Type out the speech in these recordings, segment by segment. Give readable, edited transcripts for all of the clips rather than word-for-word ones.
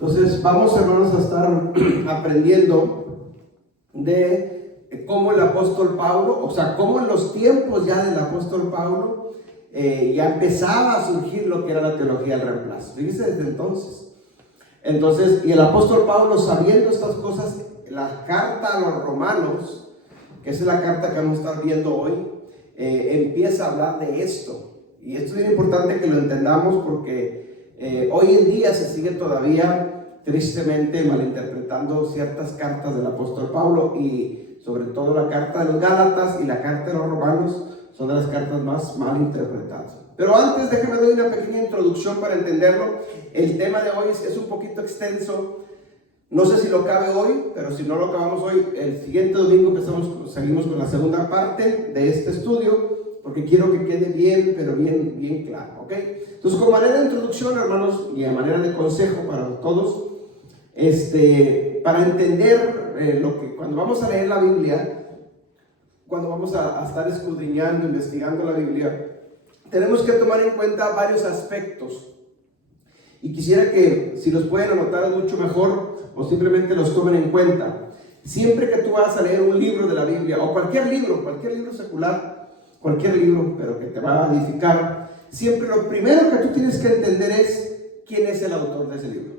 Entonces vamos, hermanos, a estar aprendiendo de cómo el apóstol Pablo, o sea, cómo en los tiempos ya del apóstol Pablo ya empezaba a surgir lo que era la teología del reemplazo. Fíjense desde entonces, y el apóstol Pablo, sabiendo estas cosas, la carta a los romanos, que es la carta que vamos a estar viendo hoy, empieza a hablar de esto. Y esto es bien importante que lo entendamos porque hoy en día se sigue todavía tristemente malinterpretando ciertas cartas del apóstol Pablo, y sobre todo la carta de los Gálatas y la carta de los Romanos son de las cartas más mal interpretadas. Pero antes déjame dar una pequeña introducción para entenderlo. El tema de hoy es un poquito extenso. No sé si lo cabe hoy, pero si no lo acabamos hoy, el siguiente domingo seguimos con la segunda parte de este estudio, porque quiero que quede bien, pero bien claro, ¿ok? Entonces, como manera de introducción, hermanos, y a manera de consejo para todos, para entender lo que cuando vamos a leer la Biblia, cuando vamos a estar escudriñando, investigando la Biblia, tenemos que tomar en cuenta varios aspectos. Y quisiera que, si los pueden anotar, es mucho mejor, o simplemente los tomen en cuenta. Siempre que tú vas a leer un libro de la Biblia, o cualquier libro secular, cualquier libro, pero que te va a edificar, siempre lo primero que tú tienes que entender es quién es el autor de ese libro.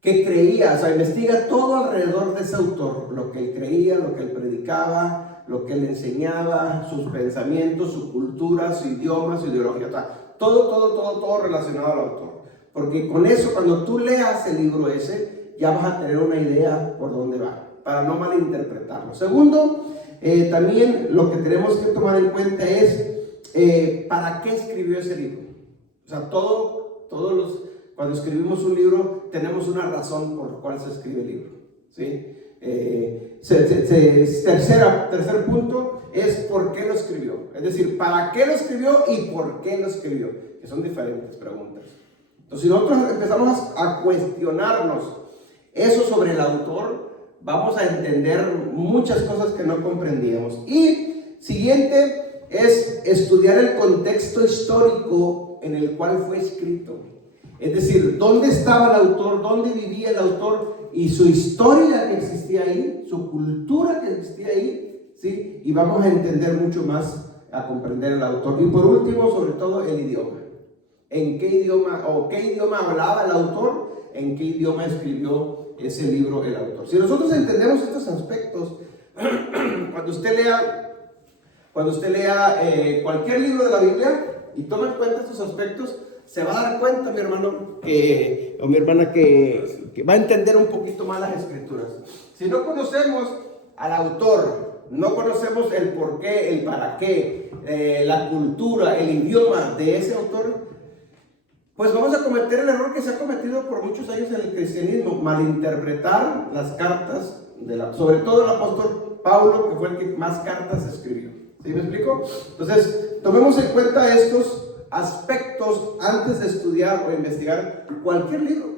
¿Qué creía? O sea, investiga todo alrededor de ese autor, lo que él creía, lo que él predicaba, lo que él enseñaba, sus pensamientos, su cultura, su idioma, su ideología, o sea, todo relacionado al autor. Porque con eso, cuando tú leas el libro ese, ya vas a tener una idea por dónde va, para no malinterpretarlo. Segundo, también lo que tenemos que tomar en cuenta es ¿para qué escribió ese libro? O sea, cuando escribimos un libro, tenemos una razón por la cual se escribe el libro, ¿sí? Tercer punto es por qué lo escribió. Es decir, ¿para qué lo escribió y por qué lo escribió? Que son diferentes preguntas. Entonces, si nosotros empezamos a cuestionarnos eso sobre el autor, vamos a entender muchas cosas que no comprendíamos. Y siguiente es estudiar el contexto histórico en el cual fue escrito. Es decir, ¿dónde estaba el autor? ¿Dónde vivía el autor? Y su historia que existía ahí, su cultura que existía ahí, ¿sí? Y vamos a entender mucho más, a comprender el autor. Y por último, sobre todo, el idioma. ¿En qué idioma hablaba el autor? ¿En qué idioma escribió ese libro el autor? Si nosotros entendemos estos aspectos, cuando usted lea cualquier libro de la Biblia y toma en cuenta estos aspectos, se va a dar cuenta, mi hermano o mi hermana, que va a entender un poquito más las escrituras. Si no conocemos al autor, no conocemos el por qué, el para qué, la cultura, el idioma de ese autor, pues vamos a cometer el error que se ha cometido por muchos años en el cristianismo: malinterpretar las cartas, sobre todo el apóstol Pablo, que fue el que más cartas escribió. ¿Sí me explico? Entonces, tomemos en cuenta estos aspectos antes de estudiar o investigar cualquier libro.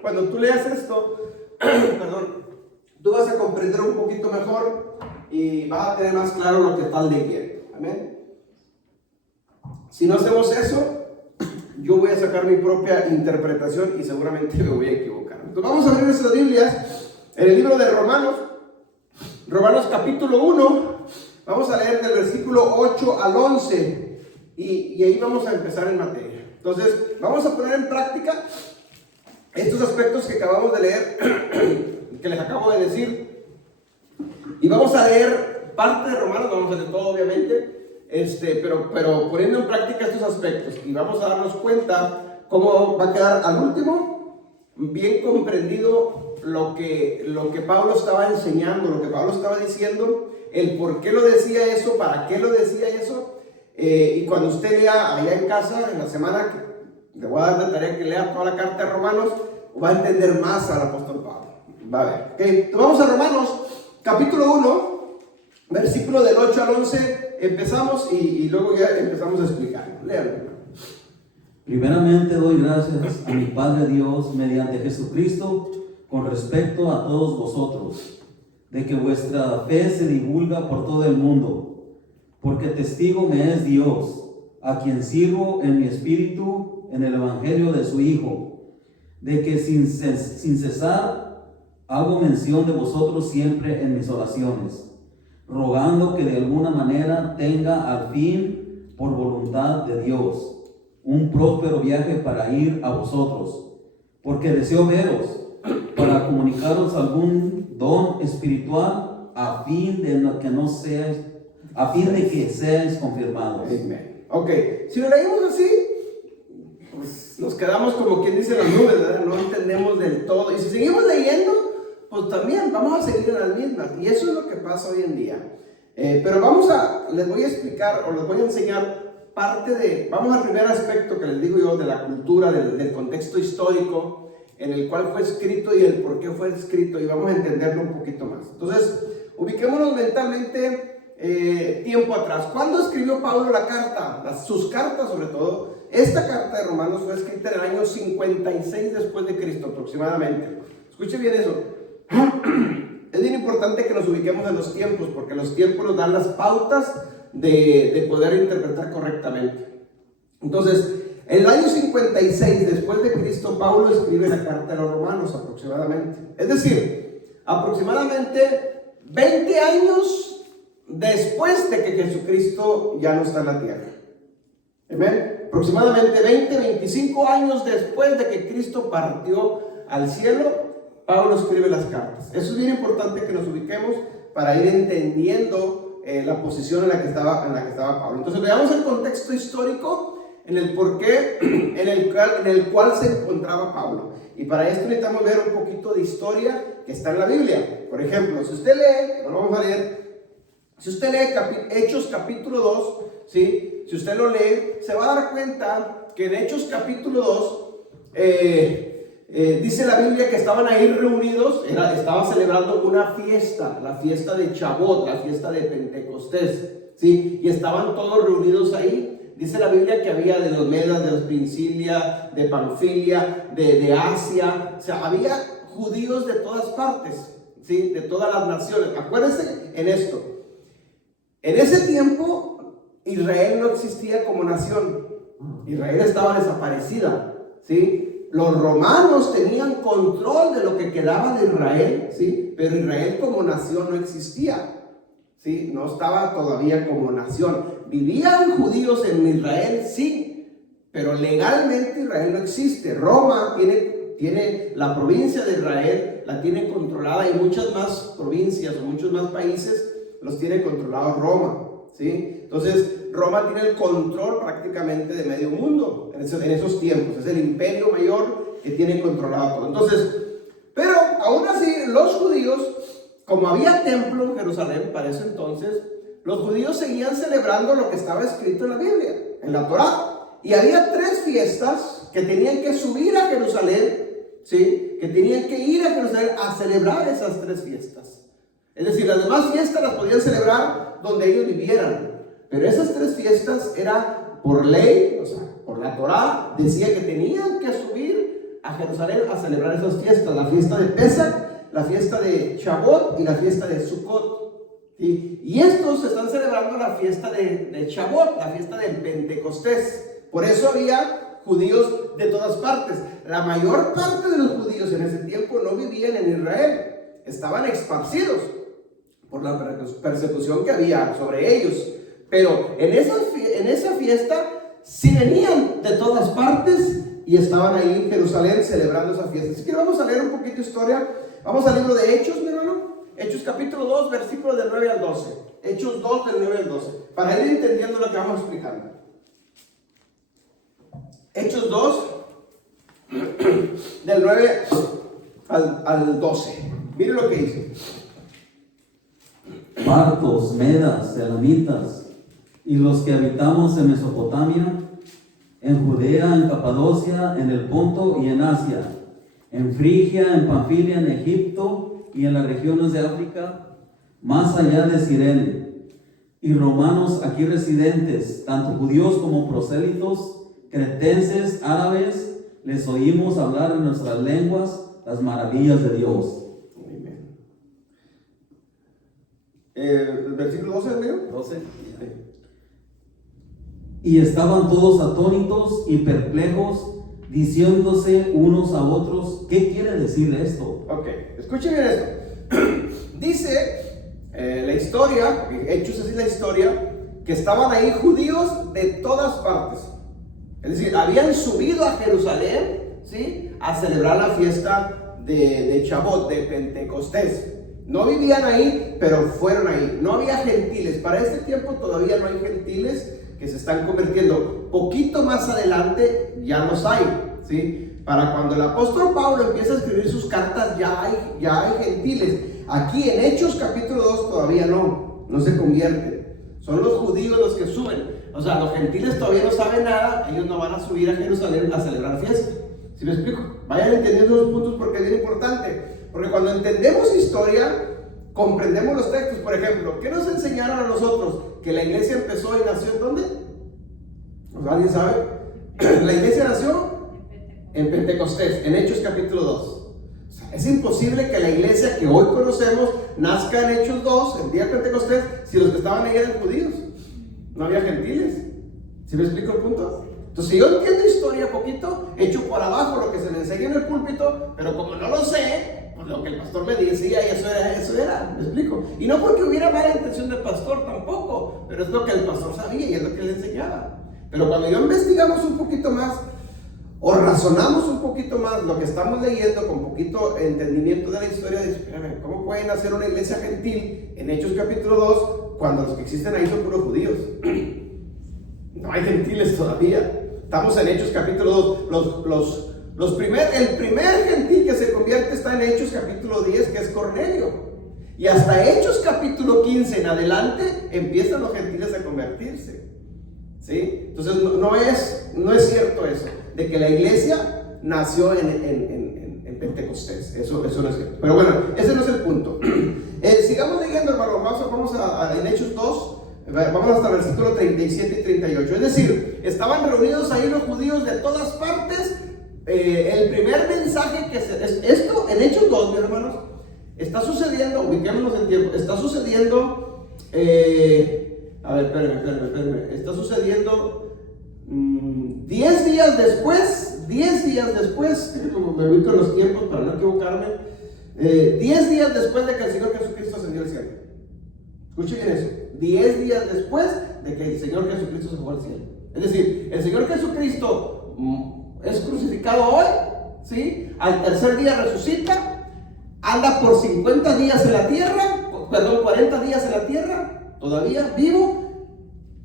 Cuando tú leas esto, tú vas a comprender un poquito mejor y vas a tener más claro lo que estás leyendo. Amén. Si no hacemos eso, yo voy a sacar mi propia interpretación y seguramente me voy a equivocar. Entonces vamos a abrir nuestras Biblias en el libro de Romanos capítulo 1. Vamos a leer del versículo 8 al 11. Y ahí vamos a empezar en materia. Entonces, vamos a poner en práctica estos aspectos que acabamos de leer, que les acabo de decir. Y vamos a leer parte de Romanos, no vamos a leer todo, obviamente, pero poniendo en práctica estos aspectos. Y vamos a darnos cuenta cómo va a quedar al último bien comprendido lo que Pablo estaba enseñando, lo que Pablo estaba diciendo, el por qué lo decía eso, para qué lo decía eso. Y cuando usted lea allá en casa, en la semana, que le voy a dar de tarea que lea toda la carta de Romanos, va a entender más al apóstol Pablo. Va a ver. Okay. Entonces vamos a Romanos, capítulo 1, versículo del 8 al 11. Empezamos y luego ya empezamos a explicar. Léanlo. Primeramente doy gracias a mi Padre Dios mediante Jesucristo con respecto a todos vosotros, de que vuestra fe se divulga por todo el mundo. Porque testigo me es Dios, a quien sirvo en mi espíritu en el evangelio de su Hijo, de que sin cesar hago mención de vosotros siempre en mis oraciones, rogando que de alguna manera tenga al fin, por voluntad de Dios, un próspero viaje para ir a vosotros, porque deseo veros, para comunicaros algún don espiritual, a fin de que seáis confirmados. Amén. Ok, si lo leímos así, pues nos quedamos como quien dice las nubes, ¿verdad? No entendemos del todo. Y si seguimos leyendo, pues también vamos a seguir en las mismas. Y eso es lo que pasa hoy en día. Pero les voy a explicar o les voy a enseñar vamos al primer aspecto que les digo yo de la cultura, del contexto histórico en el cual fue escrito y el por qué fue escrito, y vamos a entenderlo un poquito más. Entonces, ubiquémonos mentalmente tiempo atrás. ¿Cuándo escribió Pablo la carta? Sus cartas sobre todo. Esta carta de Romanos fue escrita en el año 56 después de Cristo aproximadamente. Escuche bien eso. Es bien importante que nos ubiquemos en los tiempos, porque los tiempos nos dan las pautas de poder interpretar correctamente. Entonces, en el año 56 después de Cristo, Pablo escribe la carta a los romanos aproximadamente. Es decir, aproximadamente 20 años después de que Jesucristo ya no está en la tierra. Amén. Aproximadamente 25 años después de que Cristo partió al cielo, Pablo escribe las cartas. Eso es bien importante que nos ubiquemos para ir entendiendo la posición en la que estaba Pablo. Entonces veamos el contexto histórico en el porqué en el cual se encontraba Pablo. Y para esto necesitamos ver un poquito de historia que está en la Biblia. Por ejemplo, si usted lee, lo vamos a leer, si usted lee Hechos capítulo 2, ¿sí? Si usted lo lee, se va a dar cuenta que en Hechos capítulo 2 dice la Biblia que estaban ahí reunidos, estaba celebrando una fiesta, la fiesta de Chabot, la fiesta de Pentecostés, ¿sí? Y estaban todos reunidos ahí. Dice la Biblia que había de los Medas, de los Princilia, de Panfilia, de Asia, o sea, había judíos de todas partes, ¿sí? De todas las naciones. Acuérdense en esto. En ese tiempo, Israel no existía como nación. Israel estaba desaparecida, ¿sí? Los romanos tenían control de lo que quedaba de Israel, ¿sí? Pero Israel como nación no existía, ¿sí? No estaba todavía como nación. Vivían judíos en Israel, sí, pero legalmente Israel no existe. Roma tiene la provincia de Israel, la tiene controlada, y muchas más provincias o muchos más países los tiene controlados Roma, ¿sí? Entonces Roma tiene el control prácticamente de medio mundo en esos tiempos. Es el imperio mayor que tiene controlado todo. Entonces, pero aún así los judíos, como había templo en Jerusalén para ese entonces, los judíos seguían celebrando lo que estaba escrito en la Biblia, en la Torá. Y había 3 fiestas que tenían que subir a Jerusalén, ¿sí? Que tenían que ir a Jerusalén a celebrar esas 3 fiestas. Es decir, las demás fiestas las podían celebrar donde ellos vivieran. Pero esas 3 fiestas era por ley, o sea, por la Torá, decía que tenían que subir a Jerusalén a celebrar esas fiestas. La fiesta de Pesach, la fiesta de Chabot y la fiesta de Sukkot. ¿Sí? Y estos están celebrando la fiesta de Chabot, la fiesta del Pentecostés. Por eso había judíos de todas partes. La mayor parte de los judíos en ese tiempo no vivían en Israel, estaban esparcidos por la persecución que había sobre ellos. Pero en esa fiesta sí venían de todas partes y estaban ahí en Jerusalén celebrando esa fiesta. Así que vamos a leer un poquito de historia. Vamos al libro de Hechos, mi hermano. Hechos capítulo 2, versículos del 9 al 12. Hechos 2 del 9 al 12. Para ir entendiendo lo que vamos explicando. Hechos 2, del 9 al 12. Mire lo que dice. Partos, medas, elamitas, y los que habitamos en Mesopotamia, en Judea, en Capadocia, en el Ponto y en Asia, en Frigia, en Panfilia, en Egipto y en las regiones de África, más allá de Cirene, y romanos aquí residentes, tanto judíos como prosélitos, cretenses, árabes, les oímos hablar en nuestras lenguas las maravillas de Dios. ¿El versículo 12 es mío? 12. Y estaban todos atónitos y perplejos, diciéndose unos a otros quiere decir esto? Ok, escuchen bien esto. Dice la historia, Hechos es la historia, que estaban ahí judíos de todas partes. Es decir, habían subido a Jerusalén, ¿sí?, a celebrar la fiesta de Chabot, de Pentecostés. No vivían ahí, pero fueron ahí. No había gentiles. Para este tiempo todavía no hay gentiles que se están convirtiendo. Poquito más adelante ya los hay, ¿sí? Para cuando el apóstol Pablo empieza a escribir sus cartas ya hay gentiles. Aquí en Hechos capítulo 2 todavía no se convierten. Son los judíos los que suben. O sea, los gentiles todavía no saben nada. Ellos no van a subir a Jerusalén a celebrar fiesta. ¿Sí me explico? Vayan entendiendo los puntos porque es bien importante. Porque cuando entendemos historia, comprendemos los textos. Por ejemplo, ¿qué nos enseñaron a nosotros? Que la iglesia empezó y nació ¿en dónde? ¿Alguien sabe? La iglesia nació en Pentecostés, en Hechos capítulo 2. O sea, es imposible que la iglesia que hoy conocemos nazca en Hechos 2, el día de Pentecostés, si los que estaban ahí eran judíos. No había gentiles. ¿Sí me explico el punto? Entonces, si yo entiendo historia poquito, echo por abajo lo que se me enseña en el púlpito, pero como no lo sé, pues lo que el pastor me decía y eso era, ¿me explico? Y no porque hubiera mala intención del pastor tampoco, pero es lo que el pastor sabía y es lo que le enseñaba. Pero cuando yo investigamos un poquito más, o razonamos un poquito más lo que estamos leyendo con poquito entendimiento de la historia, dice, espérame, ¿cómo pueden hacer una iglesia gentil en Hechos capítulo 2 cuando los que existen ahí son puros judíos? No hay gentiles todavía. Estamos en Hechos capítulo 2. El primer gentil que se convierte está en Hechos capítulo 10, que es Cornelio. Y hasta Hechos capítulo 15 en adelante empiezan los gentiles a convertirse. ¿Sí? Entonces no es cierto eso, de que la iglesia nació en Pentecostés. Eso no es cierto. Pero bueno, ese no es el punto. Sigamos leyendo, hermano. Vamos en Hechos 2. Vamos hasta el versículo 37 y 38. Es decir, estaban reunidos ahí los judíos de todas partes. El primer mensaje esto en Hechos 2, mis hermanos, está sucediendo, ubiquémonos en tiempo, está sucediendo, espérenme, está sucediendo 10 días después, como me ubico en los tiempos para no equivocarme, 10 días después de que el Señor Jesucristo ascendió al cielo. Escuchen bien eso. 10 días después de que el Señor Jesucristo se fue al cielo. Es decir, el Señor Jesucristo es crucificado hoy, ¿sí? Al tercer día resucita, anda por 40 días en la tierra, todavía vivo,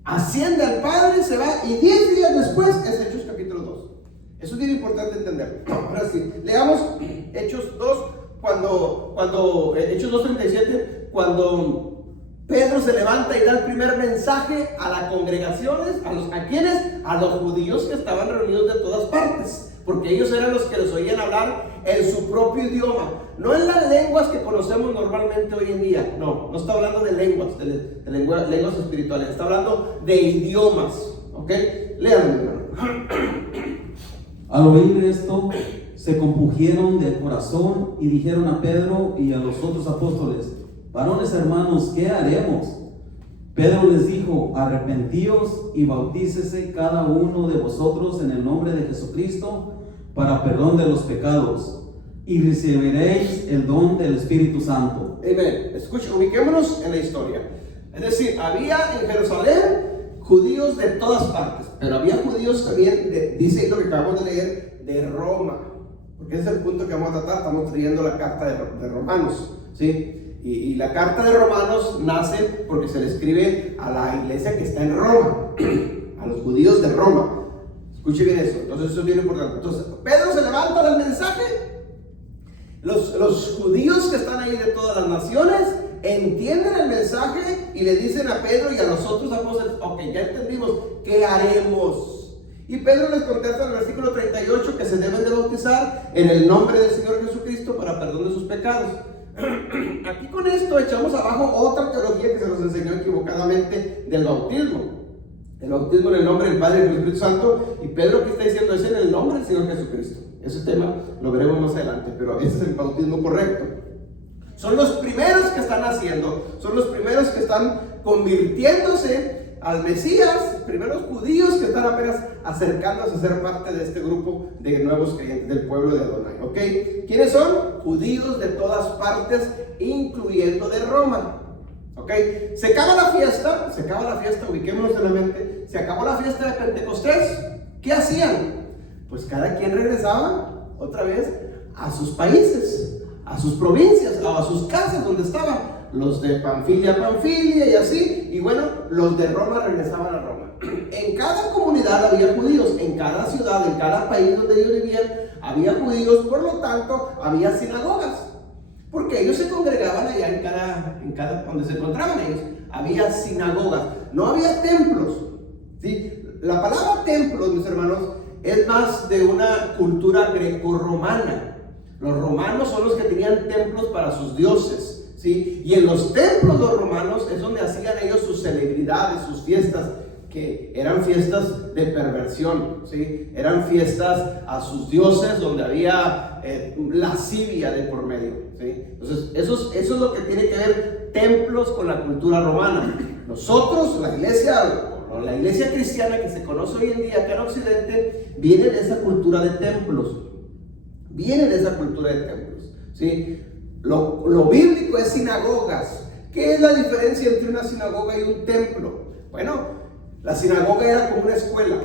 asciende al Padre, se va, y 10 días después es Hechos capítulo 2. Eso es bien importante entender. Ahora sí, leamos Hechos 2, Hechos 2:37, cuando Pedro se levanta y da el primer mensaje a las congregaciones, ¿a quiénes? A los judíos que estaban reunidos de todas partes, porque ellos eran los que les oían hablar en su propio idioma, no en las lenguas que conocemos normalmente hoy en día. No está hablando de lenguas, lenguas espirituales, está hablando de idiomas, ¿ok? Léanlo. Al oír esto, se compungieron de corazón y dijeron a Pedro y a los otros apóstoles: varones hermanos, ¿qué haremos? Pedro les dijo: arrepentíos y bautícese cada uno de vosotros en el nombre de Jesucristo para perdón de los pecados, y recibiréis el don del Espíritu Santo. Amén. Escuchen, ubiquémonos en la historia. Es decir, había en Jerusalén judíos de todas partes, pero había judíos también, dice lo que acabamos de leer, de Roma, porque ese es el punto que vamos a tratar. Estamos leyendo la carta de Romanos, ¿sí? Y la carta de Romanos nace porque se le escribe a la iglesia que está en Roma, a los judíos de Roma. Escuche bien eso, entonces eso es bien importante. Entonces Pedro se levanta del mensaje, los judíos que están ahí de todas las naciones entienden el mensaje y le dicen a Pedro y a los otros apóstoles: ok, ya entendimos, ¿qué haremos? Y Pedro les contesta en el versículo 38 que se deben de bautizar en el nombre del Señor Jesucristo para perdón de sus pecados. Aquí con esto echamos abajo otra teología que se nos enseñó equivocadamente del bautismo. El bautismo en el nombre del Padre y del Espíritu Santo. Y Pedro aquí está diciendo: es en el nombre del Señor Jesucristo. Ese tema lo veremos más adelante, pero ese es el bautismo correcto. Son los primeros que están haciendo, son los primeros que están convirtiéndose al Mesías, primeros judíos que están apenas acercándose a ser parte de este grupo de nuevos creyentes del pueblo de Adonai, ¿ok? ¿Quiénes son? Judíos de todas partes, incluyendo de Roma. ¿Ok? Se acaba la fiesta, ubiquémonos en la mente, se acabó la fiesta de Pentecostés. ¿Qué hacían? Pues cada quien regresaba otra vez a sus países, a sus provincias, o a sus casas donde estaban. Los de Panfilia y así, y bueno, los de Roma regresaban a Roma. En cada comunidad había judíos, en cada ciudad, en cada país donde ellos vivían, había judíos, por lo tanto, había sinagogas. Porque ellos se congregaban allá en cada donde se encontraban ellos, había sinagogas, no había templos, ¿sí? La palabra templos, mis hermanos, es más de una cultura grecorromana. Los romanos son los que tenían templos para sus dioses, ¿sí? Y en los templos los romanos es donde hacían ellos sus celebridades, sus fiestas, que eran fiestas de perversión, ¿sí? Eran fiestas a sus dioses donde había lascivia de por medio, ¿sí? Entonces eso es lo que tiene que ver templos con la cultura romana. Nosotros, la iglesia cristiana que se conoce hoy en día acá en Occidente, viene de esa cultura de templos, ¿sí? Lo bíblico es sinagogas. ¿Qué es la diferencia entre una sinagoga y un templo? Bueno, la sinagoga era como una escuela,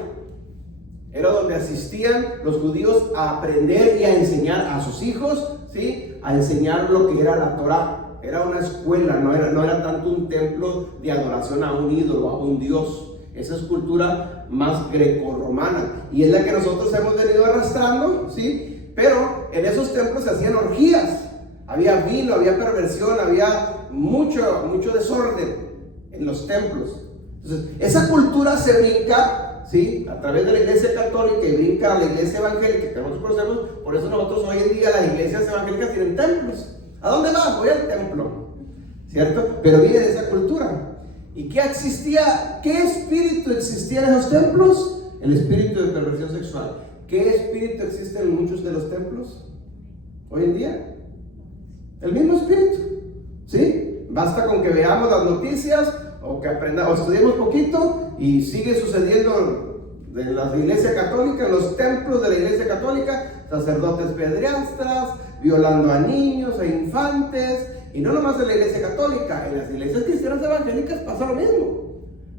era donde asistían los judíos a aprender y a enseñar a sus hijos, ¿sí? A enseñar lo que era la Torá. Era una escuela, no era tanto un templo de adoración a un ídolo, a un dios. Esa es cultura más grecorromana y es la que nosotros hemos venido arrastrando, ¿sí? Pero en esos templos se hacían orgías, había vino, había perversión, había mucho desorden en los templos. Entonces, esa cultura se brinca, ¿sí? A través de la iglesia católica y brinca a la iglesia evangélica que nosotros conocemos. Por eso nosotros hoy en día las iglesias evangélicas tienen templos. ¿A dónde vas? Voy al templo, ¿cierto? Pero viene de esa cultura. ¿Y qué existía? ¿Qué espíritu existía en esos templos? El espíritu de perversión sexual. ¿Qué espíritu existe en muchos de los templos hoy en día? El mismo espíritu, ¿sí? Basta con que veamos las noticias o que aprendamos, estudiemos poquito y sigue sucediendo en la iglesia católica, en los templos de la iglesia católica, sacerdotes pederastas, violando a niños, a infantes, y no nomás en la iglesia católica, en las iglesias cristianas evangélicas pasa lo mismo.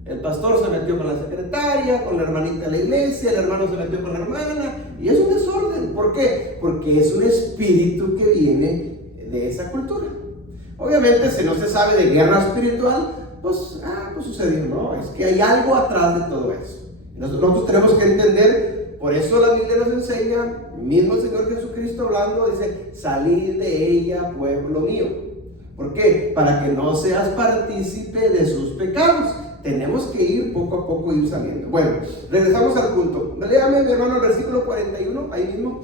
El pastor se metió con la secretaria, con la hermanita de la iglesia, el hermano se metió con la hermana, y es un desorden. ¿Por qué? Porque es un espíritu que viene de esa cultura. Obviamente, si no se sabe de guerra espiritual, pues sucedió, ¿no? Es que hay algo atrás de todo eso. Nosotros tenemos que entender, por eso la Biblia nos enseña, mismo el Señor Jesucristo hablando, dice, salid de ella, pueblo mío. ¿Por qué? Para que no seas partícipe de sus pecados. Tenemos que ir poco a poco, ir saliendo. Bueno, regresamos al punto. Léame, mi hermano, el versículo 41, ahí mismo.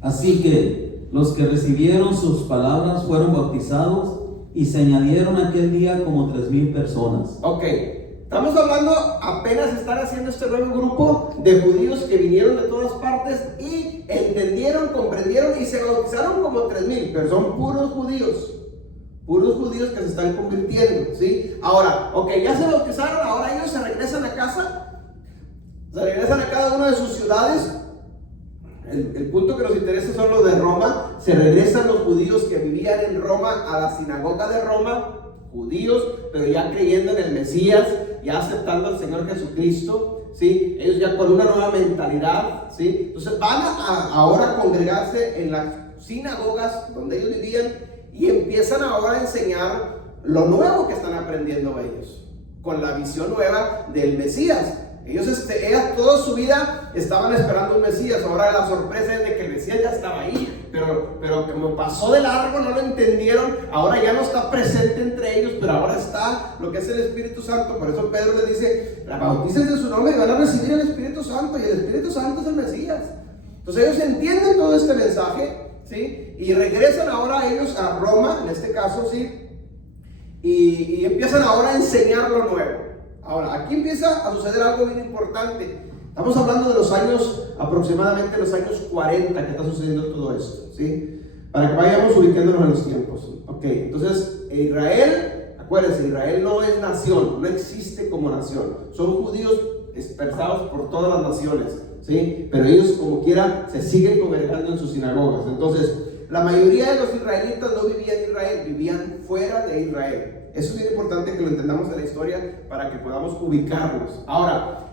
Así que los que recibieron sus palabras fueron bautizados y se añadieron aquel día como 3,000 personas. Ok, estamos hablando, apenas están haciendo este nuevo grupo de judíos que vinieron de todas partes y entendieron, comprendieron y se bautizaron como 3,000, pero son puros judíos que se están convirtiendo, ¿sí? Ahora, ok, ya se bautizaron, ahora ellos se regresan a casa, se regresan a cada una de sus ciudades. El punto que nos interesa son los de Roma. Se regresan los judíos que vivían en Roma a la sinagoga de Roma, judíos, pero ya creyendo en el Mesías, ya aceptando al Señor Jesucristo, ¿sí? Ellos ya con una nueva mentalidad, ¿sí? Entonces van ahora a congregarse en las sinagogas donde ellos vivían y empiezan ahora a enseñar lo nuevo que están aprendiendo ellos, con la visión nueva del Mesías. Ellos toda su vida estaban esperando un Mesías. Ahora la sorpresa es de que el Mesías ya estaba ahí, pero como pasó de largo, no lo entendieron. Ahora ya no está presente entre ellos, pero ahora está lo que es el Espíritu Santo. Por eso Pedro les dice, bautícense en su nombre y van a recibir el Espíritu Santo, y el Espíritu Santo es el Mesías. Entonces ellos entienden todo este mensaje, ¿sí? Y regresan ahora ellos a Roma, en este caso, ¿sí? Y empiezan ahora a enseñar lo nuevo. Ahora, aquí empieza a suceder algo bien importante. Estamos hablando de los años, aproximadamente los años 40 que está sucediendo todo esto, ¿sí? Para que vayamos ubicándonos en los tiempos. Ok, entonces Israel Acuérdense, Israel no es nación, no existe como nación. Son judíos dispersados por todas las naciones, ¿sí? Pero ellos como quiera se siguen congregando en sus sinagogas. Entonces, la mayoría de los israelitas no vivían en Israel, vivían fuera de Israel. Eso es bien importante que lo entendamos en la historia para que podamos ubicarnos. Ahora,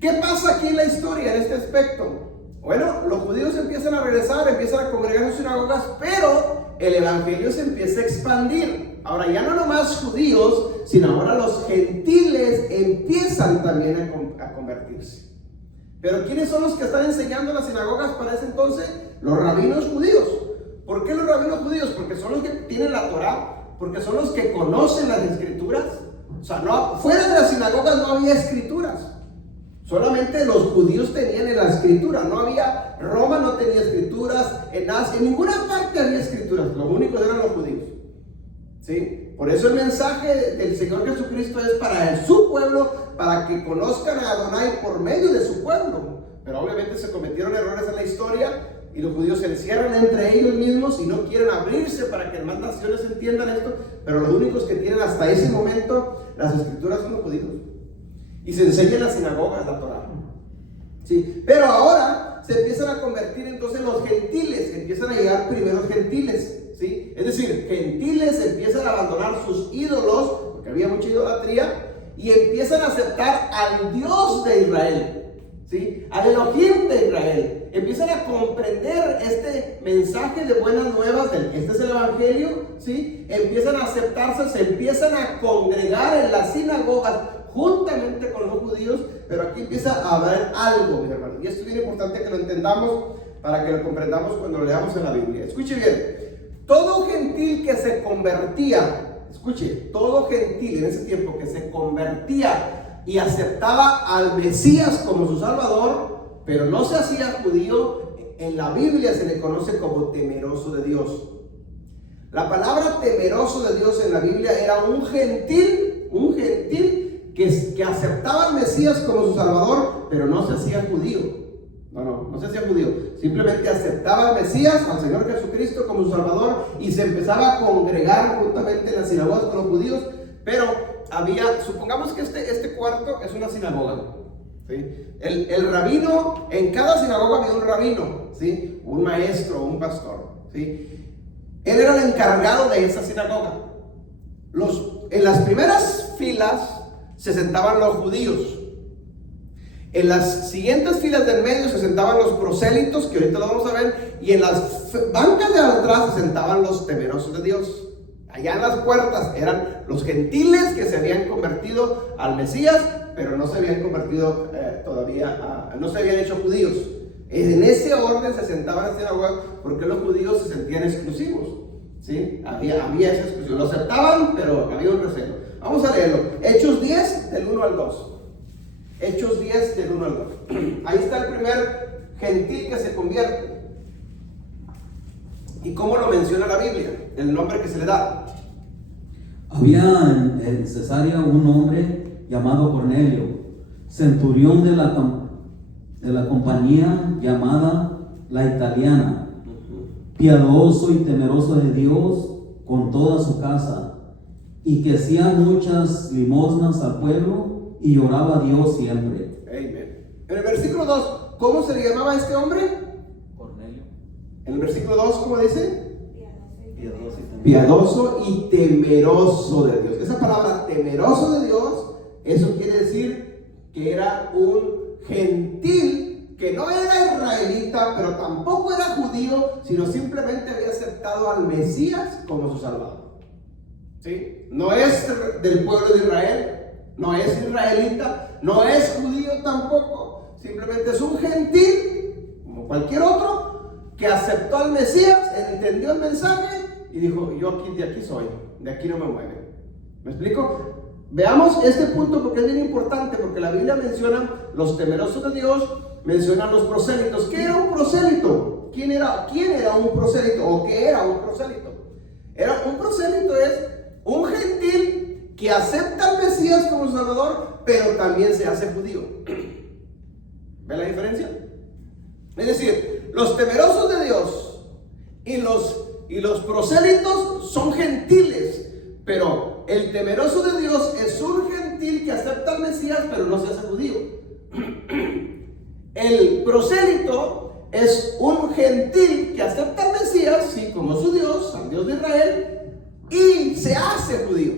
¿qué pasa aquí en la historia en este aspecto? Bueno, los judíos empiezan a regresar, empiezan a congregar en sus sinagogas, pero el evangelio se empieza a expandir. Ahora ya no nomás judíos, sino ahora los gentiles empiezan también a convertirse. Pero ¿quiénes son los que están enseñando en las sinagogas para ese entonces? Los rabinos judíos. ¿Por qué los rabinos judíos? Porque son los que tienen la Torá, porque son los que conocen las escrituras. O sea, no, fuera de las sinagogas no había escrituras. Solamente los judíos tenían la escritura, no había, Roma no tenía escrituras, en Asia, en ninguna parte había escrituras, los únicos eran los judíos, ¿sí? Por eso el mensaje del Señor Jesucristo es para su pueblo, para que conozcan a Adonai por medio de su pueblo. Pero obviamente se cometieron errores en la historia y los judíos se encierran entre ellos mismos y no quieren abrirse para que más naciones entiendan esto, pero los únicos que tienen hasta ese momento las escrituras son los judíos. Y se enseña en las sinagogas la Torá. ¿Sí? Pero ahora se empiezan a convertir entonces los gentiles, empiezan a llegar primeros gentiles. ¿Sí? Es decir, gentiles empiezan a abandonar sus ídolos, porque había mucha idolatría, y empiezan a aceptar al Dios de Israel, ¿sí? Al Elohim de Israel. Empiezan a comprender este mensaje de buenas nuevas, este es el evangelio, ¿sí? Empiezan a aceptarse, se empiezan a congregar en las sinagogas juntamente con los judíos, pero aquí empieza a haber algo, mi hermano, y esto es bien importante que lo entendamos para que lo comprendamos cuando lo leamos en la Biblia. Escuche bien, todo gentil que se convertía, escuche, todo gentil en ese tiempo que se convertía y aceptaba al Mesías como su Salvador, pero no se hacía judío, en la Biblia se le conoce como temeroso de Dios. La palabra temeroso de Dios en la Biblia era un gentil que aceptaba al Mesías como su Salvador, pero no se hacía judío. No se hacía judío. Simplemente aceptaba al Mesías, al Señor Jesucristo como su Salvador, y se empezaba a congregar juntamente en las sinagogas con los judíos. Pero supongamos que este cuarto es una sinagoga, ¿sí? El rabino, en cada sinagoga había un rabino, ¿sí? Un maestro, un pastor, ¿sí? Él era el encargado de esa sinagoga. En las primeras filas se sentaban los judíos. En las siguientes filas del medio se sentaban los prosélitos, que ahorita lo vamos a ver, y en las bancas de atrás se sentaban los temerosos de Dios. Allá en las puertas eran los gentiles que se habían convertido al Mesías, pero no se habían convertido todavía, no se habían hecho judíos. En ese orden se sentaban en la sinagoga porque los judíos se sentían exclusivos, ¿sí? Había esa exclusión. Lo aceptaban, pero había un recelo. Vamos a leerlo. Hechos 10, del 1 al 2. Hechos 10, del 1 al 2. Ahí está el primer gentil que se convierte. ¿Y cómo lo menciona la Biblia? El nombre que se le da. Había en Cesarea un hombre llamado Cornelio, centurión de la compañía llamada La Italiana, piadoso y temeroso de Dios con toda su casa, y que hacía muchas limosnas al pueblo y lloraba a Dios siempre. Amén. En el versículo 2, ¿cómo se le llamaba a este hombre? Cornelio. En el versículo 2, ¿cómo dice? Piadoso y temeroso de Dios. Esa palabra temeroso de Dios, eso quiere decir que era un gentil que no era israelita, pero tampoco era judío, sino simplemente había aceptado al Mesías como su Salvador. ¿Sí? No es del pueblo de Israel, no es israelita, no es judío tampoco, simplemente es un gentil, como cualquier otro, que aceptó al Mesías, entendió el mensaje y dijo: yo de aquí soy, de aquí no me mueve. ¿Me explico? Veamos este punto porque es bien importante, porque la Biblia menciona los temerosos de Dios, menciona los prosélitos. ¿Qué era un prosélito? ¿Quién era un prosélito? ¿O qué era un prosélito? Un prosélito es un gentil que acepta al Mesías como Salvador, pero también se hace judío. ¿Ve la diferencia? Es decir, los temerosos de Dios y los prosélitos son gentiles, pero el temeroso de Dios es un gentil que acepta al Mesías, pero no se hace judío. El prosélito es un gentil que acepta al Mesías, sí, como su Dios, al Dios de Israel, y se hace judío.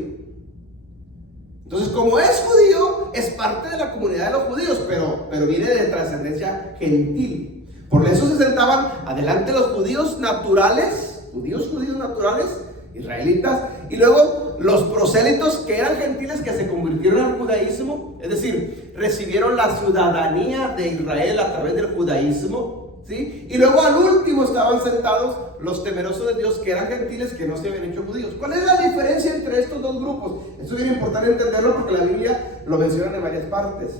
Entonces, como es judío, es parte de la comunidad de los judíos, pero viene de trascendencia gentil. Por eso se sentaban adelante los judíos naturales, judíos naturales, israelitas, y luego los prosélitos, que eran gentiles que se convirtieron al judaísmo, es decir, recibieron la ciudadanía de Israel a través del judaísmo, ¿sí? Y luego al último estaban sentados los temerosos de Dios, que eran gentiles que no se habían hecho judíos. ¿Cuál es la diferencia entre estos dos grupos? Eso es bien importante entenderlo porque la Biblia lo menciona en varias partes.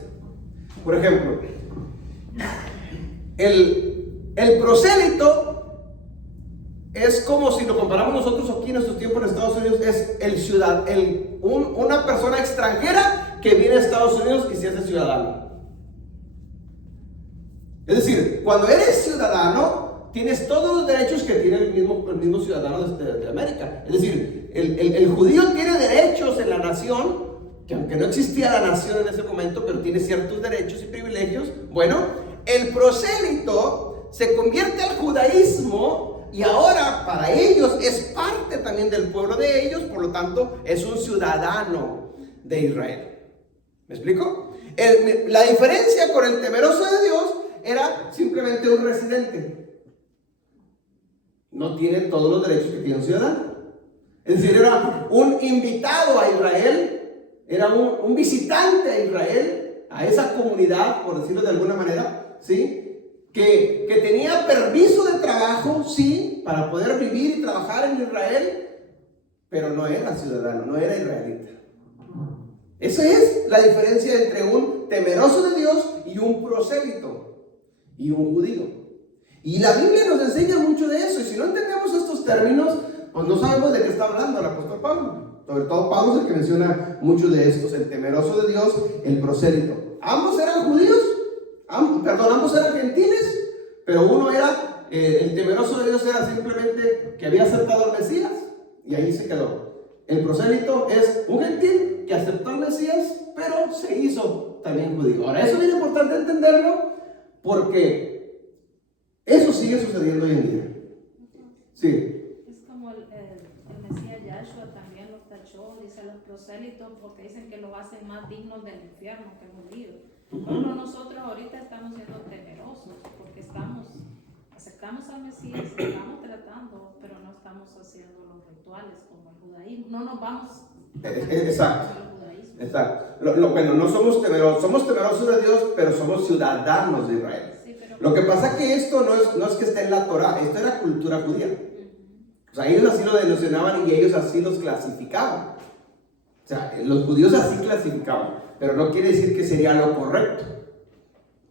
Por ejemplo, el prosélito es como si lo comparamos nosotros aquí en nuestros tiempos en Estados Unidos, es una persona extranjera que viene a Estados Unidos y se hace ciudadano. Es decir, cuando eres ciudadano, tienes todos los derechos que tiene el mismo ciudadano de América. Es decir, el judío tiene derechos en la nación, que aunque no existía la nación en ese momento, pero tiene ciertos derechos y privilegios. Bueno, el prosélito se convierte al judaísmo y ahora para ellos es parte también del pueblo de ellos, por lo tanto es un ciudadano de Israel. ¿Me explico? La diferencia con el temeroso de Dios era simplemente un residente. No tiene todos los derechos que tiene un ciudadano. Es decir, era un invitado a Israel, era un visitante a Israel, a esa comunidad, por decirlo de alguna manera, ¿sí? Que tenía permiso de trabajo, sí, para poder vivir y trabajar en Israel, pero no era ciudadano, no era israelita. Esa es la diferencia entre un temeroso de Dios y un prosélito y un judío. Y la Biblia nos enseña mucho de eso, y si no entendemos estos términos, pues no sabemos de qué está hablando el apóstol Pablo. Sobre todo Pablo es el que menciona mucho de estos, el temeroso de Dios, el prosélito. Ambos eran judíos, ambos eran gentiles, pero uno era, el temeroso de Dios era simplemente que había aceptado al Mesías, y ahí se quedó. El prosélito es un gentil que aceptó al Mesías, pero se hizo también judío. Ahora, eso es bien importante entenderlo, porque eso sigue sucediendo hoy en día. Sí. Es como el Mesías Yahshua también los tachó, dice los prosélitos, porque dicen que los hacen más dignos del infierno que judíos. Pero nosotros ahorita estamos siendo temerosos, porque aceptamos al Mesías, estamos tratando, pero no estamos haciendo los rituales como el judaísmo. No nos vamos Exacto. al judaísmo. Exacto. Bueno, no somos temerosos de Dios, pero somos ciudadanos de Israel. Sí, pero Lo que pasa es que esto no es que esté en la Torah, esto era cultura judía. O sea, ellos así lo denominaban y ellos así los clasificaban. O sea, los judíos así clasificaban, pero no quiere decir que sería lo correcto.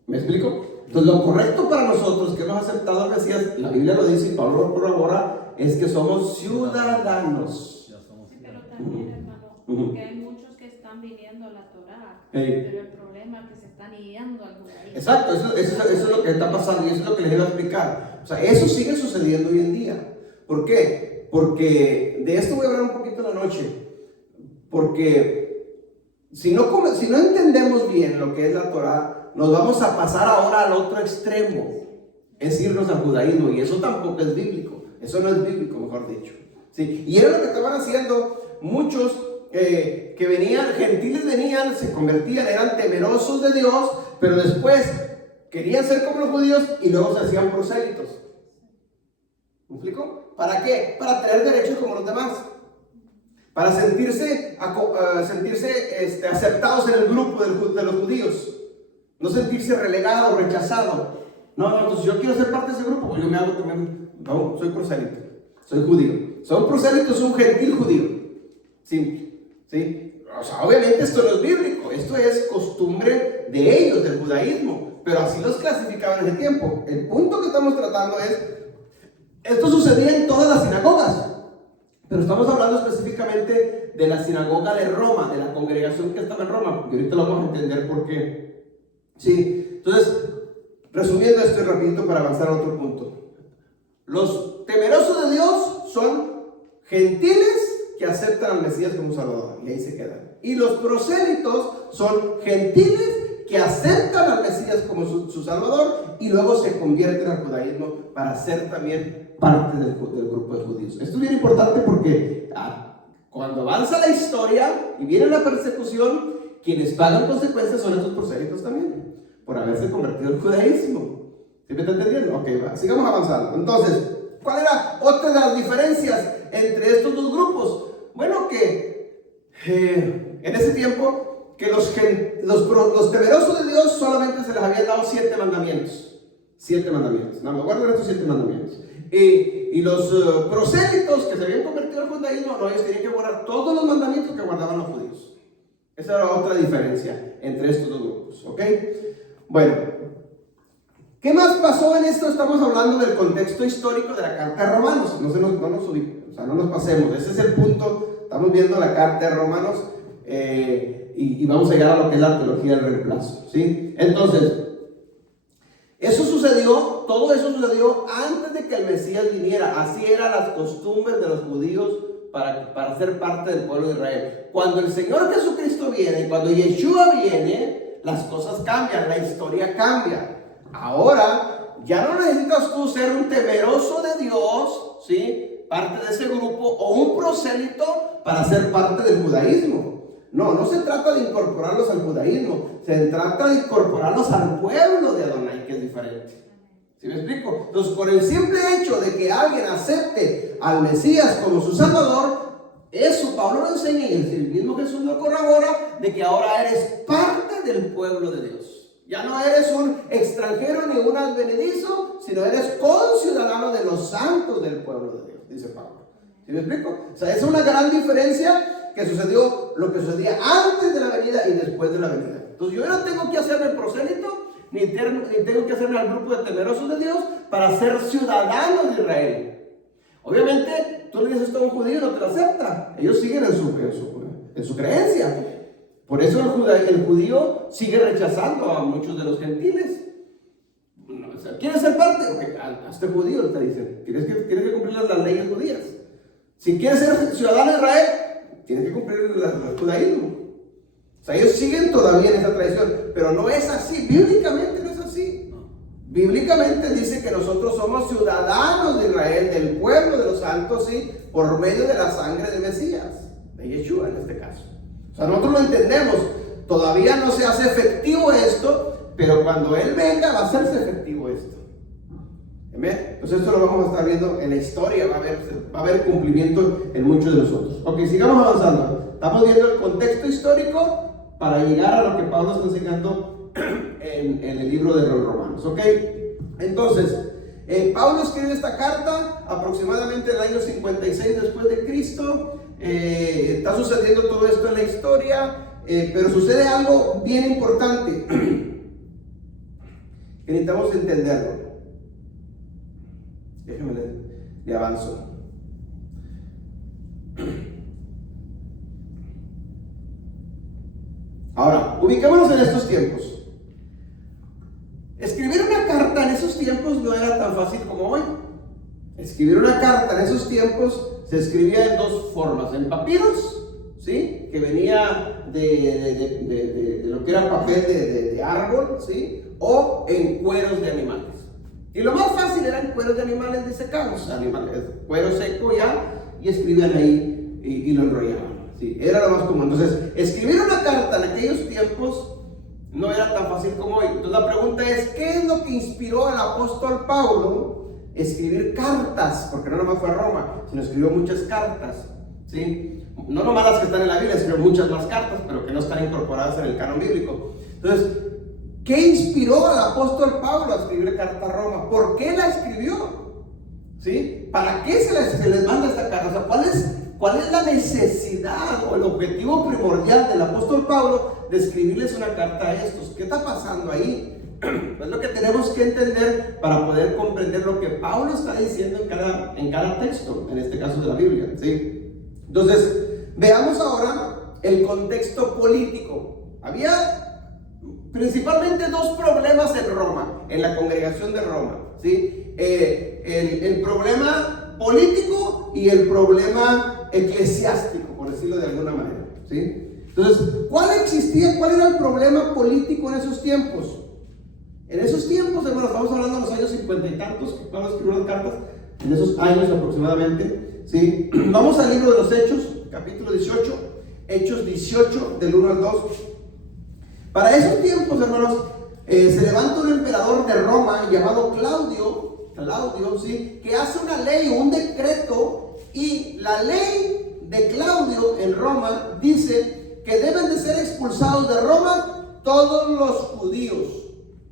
¿Me explico? Entonces, lo correcto para nosotros que hemos aceptado al Mesías, la Biblia lo dice y Pablo lo corrobora, es que somos ciudadanos. Sí, pero también, hermano, porque hay muchos que están viniendo a la Torah, Hey. pero el problema es que se están yendo al judaísmo. Exacto, eso es lo que está pasando y eso es lo que les iba a explicar. O sea, eso sigue sucediendo hoy en día. ¿Por qué? Porque de esto voy a hablar un poquito en la noche. Porque si no entendemos bien lo que es la Torah, nos vamos a pasar ahora al otro extremo, es irnos al judaísmo, y eso tampoco es bíblico. Eso no es bíblico, mejor dicho. ¿Sí? Y era lo que estaban haciendo muchos que venían, gentiles venían, se convertían, eran temerosos de Dios, pero después querían ser como los judíos y luego se hacían prosélitos. ¿Me explico? ¿Para qué? Para tener derechos como los demás. Para sentirse aceptados en el grupo de los judíos. No sentirse relegado, rechazado. No, entonces yo quiero ser parte de ese grupo, pues yo me hago también, no, soy prosélito, soy judío. Soy un prosélito, es un gentil judío. ¿Sí? O sea, obviamente esto no es bíblico, esto es costumbre de ellos, del judaísmo, pero así los clasificaban en ese tiempo. El punto que estamos tratando es, esto sucedía en todas las sinagogas, pero estamos hablando específicamente de la sinagoga de Roma, de la congregación que estaba en Roma, porque ahorita lo vamos a entender por qué. Sí, entonces, resumiendo esto y rapidito para avanzar a otro punto. Los temerosos de Dios son gentiles que que aceptan al Mesías como Salvador, y ahí se quedan. Y los prosélitos son gentiles que aceptan al Mesías como su Salvador y luego se convierten al judaísmo para ser también parte del grupo de judíos. Esto es bien importante porque cuando avanza la historia y viene la persecución, quienes pagan consecuencias son estos prosélitos también, por haberse convertido al judaísmo. ¿Sí me está entendiendo? Ok, va, sigamos avanzando. Entonces, ¿cuál era otra de las diferencias entre estos dos grupos? Bueno, que en ese tiempo, que los temerosos de Dios solamente se les habían dado 7 mandamientos. 7 mandamientos. No, me guardan estos 7 mandamientos. Y los prosélitos que se habían convertido al judaísmo, no, ellos tenían que guardar todos los mandamientos que guardaban los judíos. Esa era otra diferencia entre estos dos grupos, ¿ok? Bueno, ¿qué más pasó en esto? Estamos hablando del contexto histórico de la carta de Romanos. No nos pasemos. Ese es el punto. Estamos viendo la carta de Romanos y vamos a llegar a lo que es la teología del reemplazo, ¿sí? Entonces, todo eso sucedió antes de que el Mesías viniera. Así eran las costumbres de los judíos para ser parte del pueblo de Israel. Cuando el Señor Jesucristo viene, cuando Yeshua viene, las cosas cambian, la historia cambia. Ahora, ya no necesitas tú ser un temeroso de Dios, ¿sí? Parte de ese grupo, o un prosélito para ser parte del judaísmo. No se trata de incorporarlos al judaísmo, se trata de incorporarlos al pueblo de Adonai, que es diferente. ¿Sí me explico? Entonces, por el simple hecho de que alguien acepte al Mesías como su Salvador, eso Pablo lo enseña y el mismo Jesús lo corrobora, de que ahora eres parte del pueblo de Dios. Ya no eres un extranjero ni un advenedizo, sino eres conciudadano de los santos del pueblo de Dios, dice Pablo. ¿Sí me explico? O sea, es una gran diferencia que sucedió, lo que sucedía antes de la venida y después de la venida. Entonces yo no tengo que hacerme prosélito, ni tengo que hacerme al grupo de temerosos de Dios para ser ciudadano de Israel. Obviamente, tú le dices esto a un judío y no te lo acepta. Ellos siguen en su creencia. Por eso el judío sigue rechazando a muchos de los gentiles. O sea, ¿quieres ser parte? Okay, a este judío le está diciendo, tienes que cumplir las leyes judías. Si quieres ser ciudadano de Israel, tienes que cumplir el judaísmo. O sea, ellos siguen todavía en esa tradición, pero no es así. Bíblicamente no es así. Bíblicamente dice que nosotros somos ciudadanos de Israel, del pueblo de los santos, ¿sí? Por medio de la sangre de Mesías, de Yeshua en este caso. O sea, nosotros lo entendemos. Todavía no se hace efectivo esto, pero cuando Él venga va a hacerse efectivo esto. ¿Amén? Entonces esto lo vamos a estar viendo en la historia, va a haber cumplimiento en muchos de nosotros. Ok, sigamos avanzando. Estamos viendo el contexto histórico para llegar a lo que Pablo está enseñando en el libro de los Romanos. Ok, entonces Pablo escribe esta carta aproximadamente en el año 56 después de Cristo. Está sucediendo todo esto en la historia, pero sucede algo bien importante que necesitamos entenderlo. Déjenme le avanzo. Ahora, ubiquémonos en estos tiempos. Escribir una carta en esos tiempos no era tan fácil como hoy. Escribir una carta en esos tiempos se escribía en dos formas: en papiros, ¿sí? Que venía de lo que era papel de árbol, ¿sí? O en cueros de animales. Y lo más fácil eran cueros de animales disecados, cuero seco ya, y escribían ahí y lo enrollaban. Sí, era lo más común. Entonces, escribir una carta en aquellos tiempos no era tan fácil como hoy. Entonces, la pregunta es: ¿qué es lo que inspiró al apóstol Pablo a escribir cartas? Porque no nomás fue a Roma, sino escribió muchas cartas, ¿sí? No nomás las que están en la Biblia, sino muchas más cartas, pero que no están incorporadas en el canon bíblico. Entonces, ¿qué inspiró al apóstol Pablo a escribir carta a Roma? ¿Por qué la escribió? ¿Sí? ¿Para qué se les manda esta carta? O sea, ¿cuál es la necesidad o el objetivo primordial del apóstol Pablo de escribirles una carta a estos? ¿Qué está pasando ahí? Es lo que tenemos que entender para poder comprender lo que Pablo está diciendo en cada texto, en este caso de la Biblia, ¿sí? Entonces, veamos ahora el contexto político. Había principalmente dos problemas en Roma, en la congregación de Roma, ¿sí? El problema político y el problema eclesiástico, por decirlo de alguna manera, ¿sí? Entonces, ¿cuál era el problema político en esos tiempos? En esos tiempos, hermanos, estamos hablando de los años 50 y tantos, que Pablo escribió las cartas, en esos años aproximadamente, ¿sí? Vamos al libro de los Hechos, capítulo 18, Hechos 18, del 1 al 2. Para esos tiempos, hermanos, se levanta un emperador de Roma llamado Claudio, ¿sí? Que hace una ley, un decreto, y la ley de Claudio en Roma dice que deben de ser expulsados de Roma todos los judíos.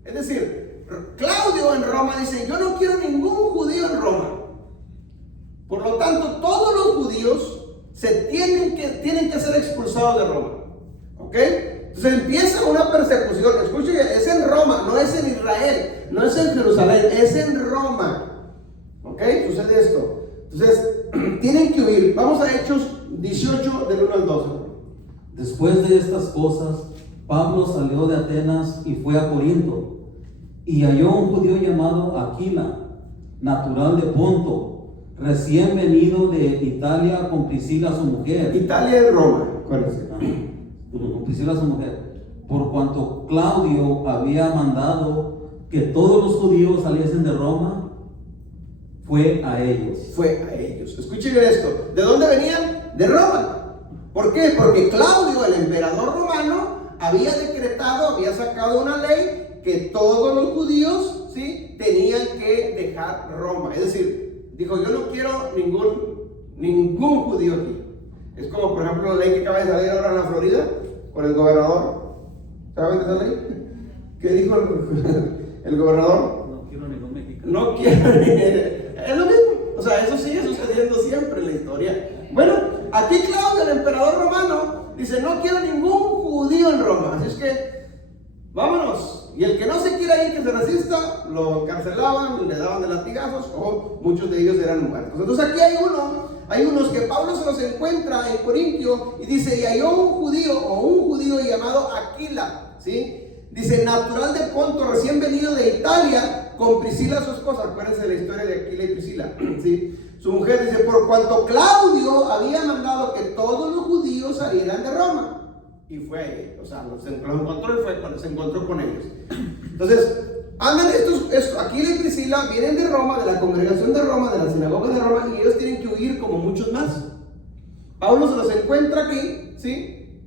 Es decir, Claudio en Roma dice: yo no quiero ningún judío en Roma. Por lo tanto, todos los judíos tienen que ser expulsados de Roma. ¿Ok? Entonces empieza una persecución. Escuchen, es en Roma, no es en Israel, no es en Jerusalén, es en Roma. ¿Ok? Sucede esto. Entonces, tienen que huir. Vamos a Hechos 18, del 1 al 12. Después de estas cosas, Pablo salió de Atenas y fue a Corinto, y halló un judío llamado Aquila, natural de Ponto, recién venido de Italia, con Priscila su mujer. Italia es Roma, acuérdense. Con Priscila su mujer, por cuanto Claudio había mandado que todos los judíos saliesen de Roma, fue a ellos. Escuchen esto. ¿De dónde venían? De Roma. ¿Por qué? Porque Claudio, el emperador romano, había sacado una ley que todos los judíos, ¿sí?, tenían que dejar Roma. Es decir, dijo: yo no quiero ningún judío aquí. Es como, por ejemplo, la ley que acaba de salir ahora en la Florida con el gobernador. ¿Saben de esa ley? ¿Qué dijo el gobernador? No quiero ningún mexicano. No quiero. Es lo mismo. O sea, eso sigue sucediendo siempre en la historia. Bueno, aquí Claudio, el emperador romano, dice: no quiero ningún judío en Roma. Así es que, vámonos. Y el que no se quiera ir, que se resista, lo encarcelaban, le daban de latigazos, o muchos de ellos eran muertos. Entonces aquí hay unos que Pablo se los encuentra en Corintio y dice: y halló un judío llamado Aquila, ¿sí? Dice: natural de Ponto, recién venido de Italia, con Priscila su esposa. Acuérdense de la historia de Aquila y Priscila, ¿sí? Su mujer dice: por cuanto Claudio había mandado que todos los judíos salieran de Roma. Y fue, o sea, los encontró y fue cuando se encontró con ellos. Entonces, Aquila y Priscila vienen de Roma, de la congregación de Roma, de la sinagoga de Roma, y ellos tienen que huir como muchos más. Pablo se los encuentra aquí, ¿sí?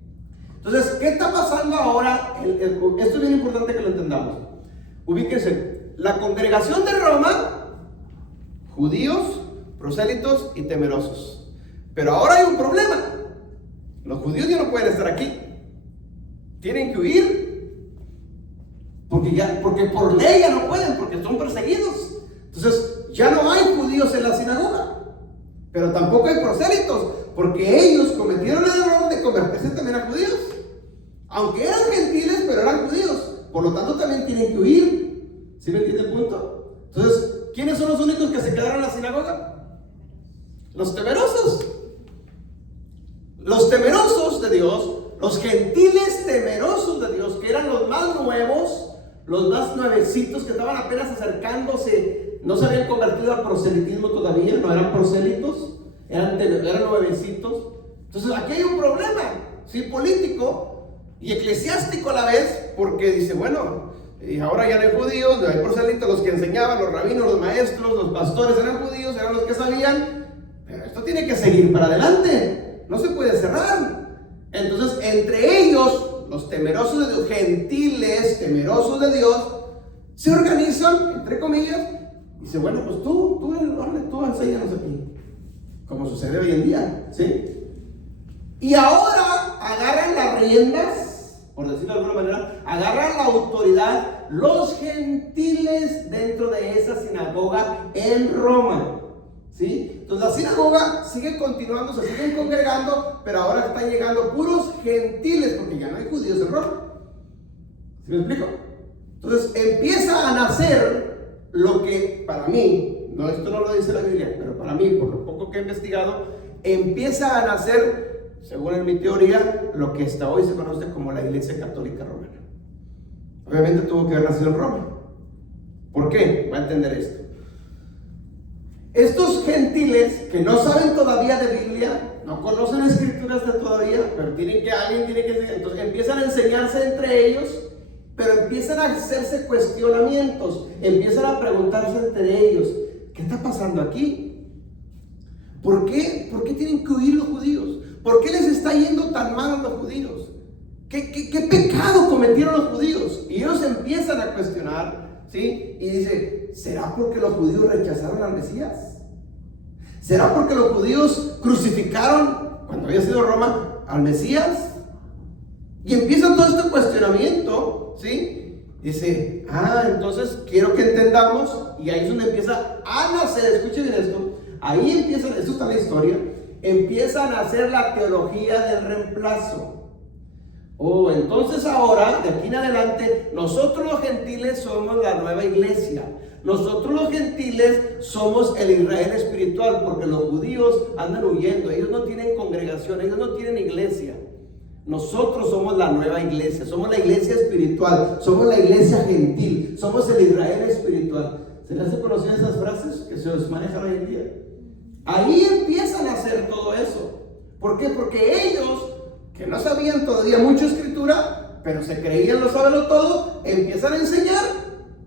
Entonces, ¿qué está pasando ahora? Esto es bien importante que lo entendamos. Ubíquense. La congregación de Roma, judíos, prosélitos y temerosos. Pero ahora hay un problema. Los judíos ya no pueden estar aquí. Tienen que huir. Porque por ley ya no pueden, porque son perseguidos. Entonces, ya no hay judíos en la sinagoga. Pero tampoco hay prosélitos, porque ellos cometieron el error de convertirse también a judíos. Aunque eran gentiles, pero eran judíos. Por lo tanto, también tienen que huir. ¿Sí me entiende el punto? Entonces, ¿quiénes son los únicos que se quedaron en la sinagoga? Los temerosos. Los temerosos de Dios, los gentiles temerosos de Dios, que eran los más nuevos, los más nuevecitos, que estaban apenas acercándose, no se habían convertido al proselitismo todavía, no eran prosélitos, eran nuevecitos. Entonces aquí hay un problema, ¿sí?, político y eclesiástico a la vez, porque dice: bueno, y ahora ya no hay judíos, no hay proselitos, los que enseñaban, los rabinos, los maestros, los pastores eran judíos, eran los que sabían, pero esto tiene que seguir para adelante. No se puede cerrar. Entonces, entre ellos, los temerosos de Dios, gentiles temerosos de Dios, se organizan, entre comillas, y dicen: bueno, pues tú enséñanos aquí, como sucede hoy en día, ¿sí? Y ahora agarran las riendas, por decirlo de alguna manera, agarran la autoridad los gentiles dentro de esa sinagoga en Roma, ¿sí? Entonces la sinagoga sigue continuando, se siguen congregando, pero ahora están llegando puros gentiles, porque ya no hay judíos en Roma. ¿Sí me explico? Entonces empieza a nacer lo que para mí, no, esto no lo dice la Biblia, pero para mí, por lo poco que he investigado, empieza a nacer, según en mi teoría, lo que hasta hoy se conoce como la Iglesia Católica Romana. Obviamente tuvo que haber nacido en Roma. ¿Por qué? Va a entender esto. Estos gentiles que no saben todavía de Biblia, no conocen escrituras de todavía, pero alguien tiene que enseñar. Entonces empiezan a enseñarse entre ellos, pero empiezan a hacerse cuestionamientos, empiezan a preguntarse entre ellos, ¿qué está pasando aquí? ¿Por qué tienen que huir los judíos? ¿Por qué les está yendo tan mal a los judíos? ¿Qué pecado cometieron los judíos? Y ellos empiezan a cuestionar, ¿sí? Y dice, ¿será porque los judíos rechazaron al Mesías? ¿Será porque los judíos crucificaron, cuando había sido Roma, al Mesías? Y empieza todo este cuestionamiento, ¿sí? Dice, entonces quiero que entendamos, y ahí es donde empieza a nacer, escuchen bien esto, ahí empieza, esto está en la historia, empieza a nacer la teología del reemplazo. Entonces ahora, de aquí en adelante, nosotros los gentiles somos la nueva iglesia. Nosotros los gentiles somos el Israel espiritual, porque los judíos andan huyendo, ellos no tienen congregación, ellos no tienen iglesia. Nosotros somos la nueva iglesia, somos la iglesia espiritual, somos la iglesia gentil, somos el Israel espiritual. ¿Se les hace conocido esas frases que se os manejan hoy en día? Ahí empiezan a hacer todo eso. ¿Por qué? Porque ellos, que no sabían todavía mucha escritura, pero se creían lo saberlo todo, empiezan a enseñar,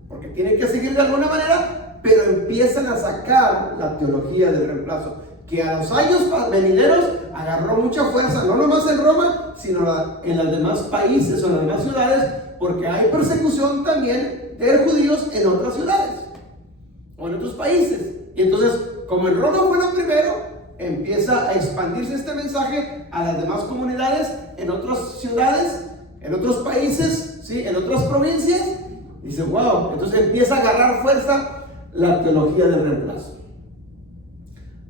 porque tienen que seguir de alguna manera, pero empiezan a sacar la teología del reemplazo, que a los años venideros agarró mucha fuerza, no nomás en Roma, sino en los demás países o en las demás ciudades, porque hay persecución también de judíos en otras ciudades o en otros países. Y entonces, como en Roma fue lo primero, empieza a expandirse este mensaje a las demás comunidades, en otras ciudades, en otros países, ¿sí? En otras provincias. Dice, wow, entonces empieza a agarrar fuerza la teología del reemplazo.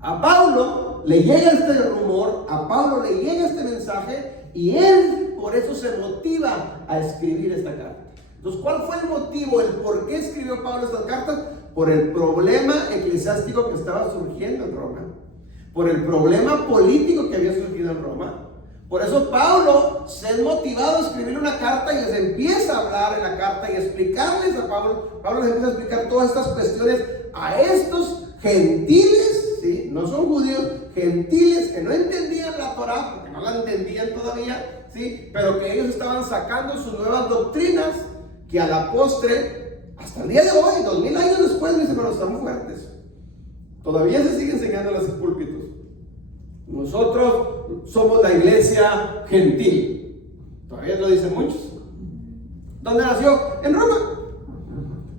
A Pablo le llega este rumor, a Pablo le llega este mensaje, y él por eso se motiva a escribir esta carta. Entonces, ¿cuál fue el motivo, el por qué escribió Pablo estas cartas? Por el problema eclesiástico que estaba surgiendo en Roma, por el problema político que había surgido en Roma. Por eso Pablo se es motivado a escribir una carta y les empieza a hablar en la carta y explicarles a Pablo. Pablo les empieza a explicar todas estas cuestiones a estos gentiles, ¿sí? No son judíos, gentiles que no entendían la Torá, porque no la entendían todavía, ¿sí? Pero que ellos estaban sacando sus nuevas doctrinas, que a la postre, hasta el día de hoy, 2000 años después, mis hermanos, están fuertes. Todavía se sigue enseñando en los púlpitos. Nosotros somos la iglesia gentil. Todavía lo dicen muchos. ¿Dónde nació? En Roma.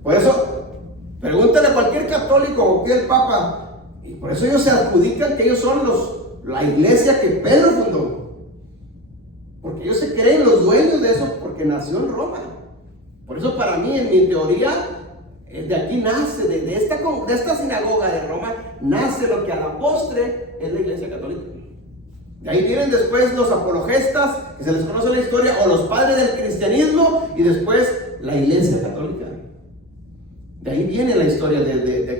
Por eso, pregúntale a cualquier católico o cualquier papa. Y por eso ellos se adjudican que ellos son la iglesia que Pedro fundó. Porque ellos se creen los dueños de eso porque nació en Roma. Por eso para mí, en mi teoría, de aquí nace, de esta sinagoga de Roma, nace lo que a la postre es la iglesia católica. De ahí vienen después los apologistas, que se les conoce la historia, o los padres del cristianismo, y después la iglesia católica. De ahí viene la historia,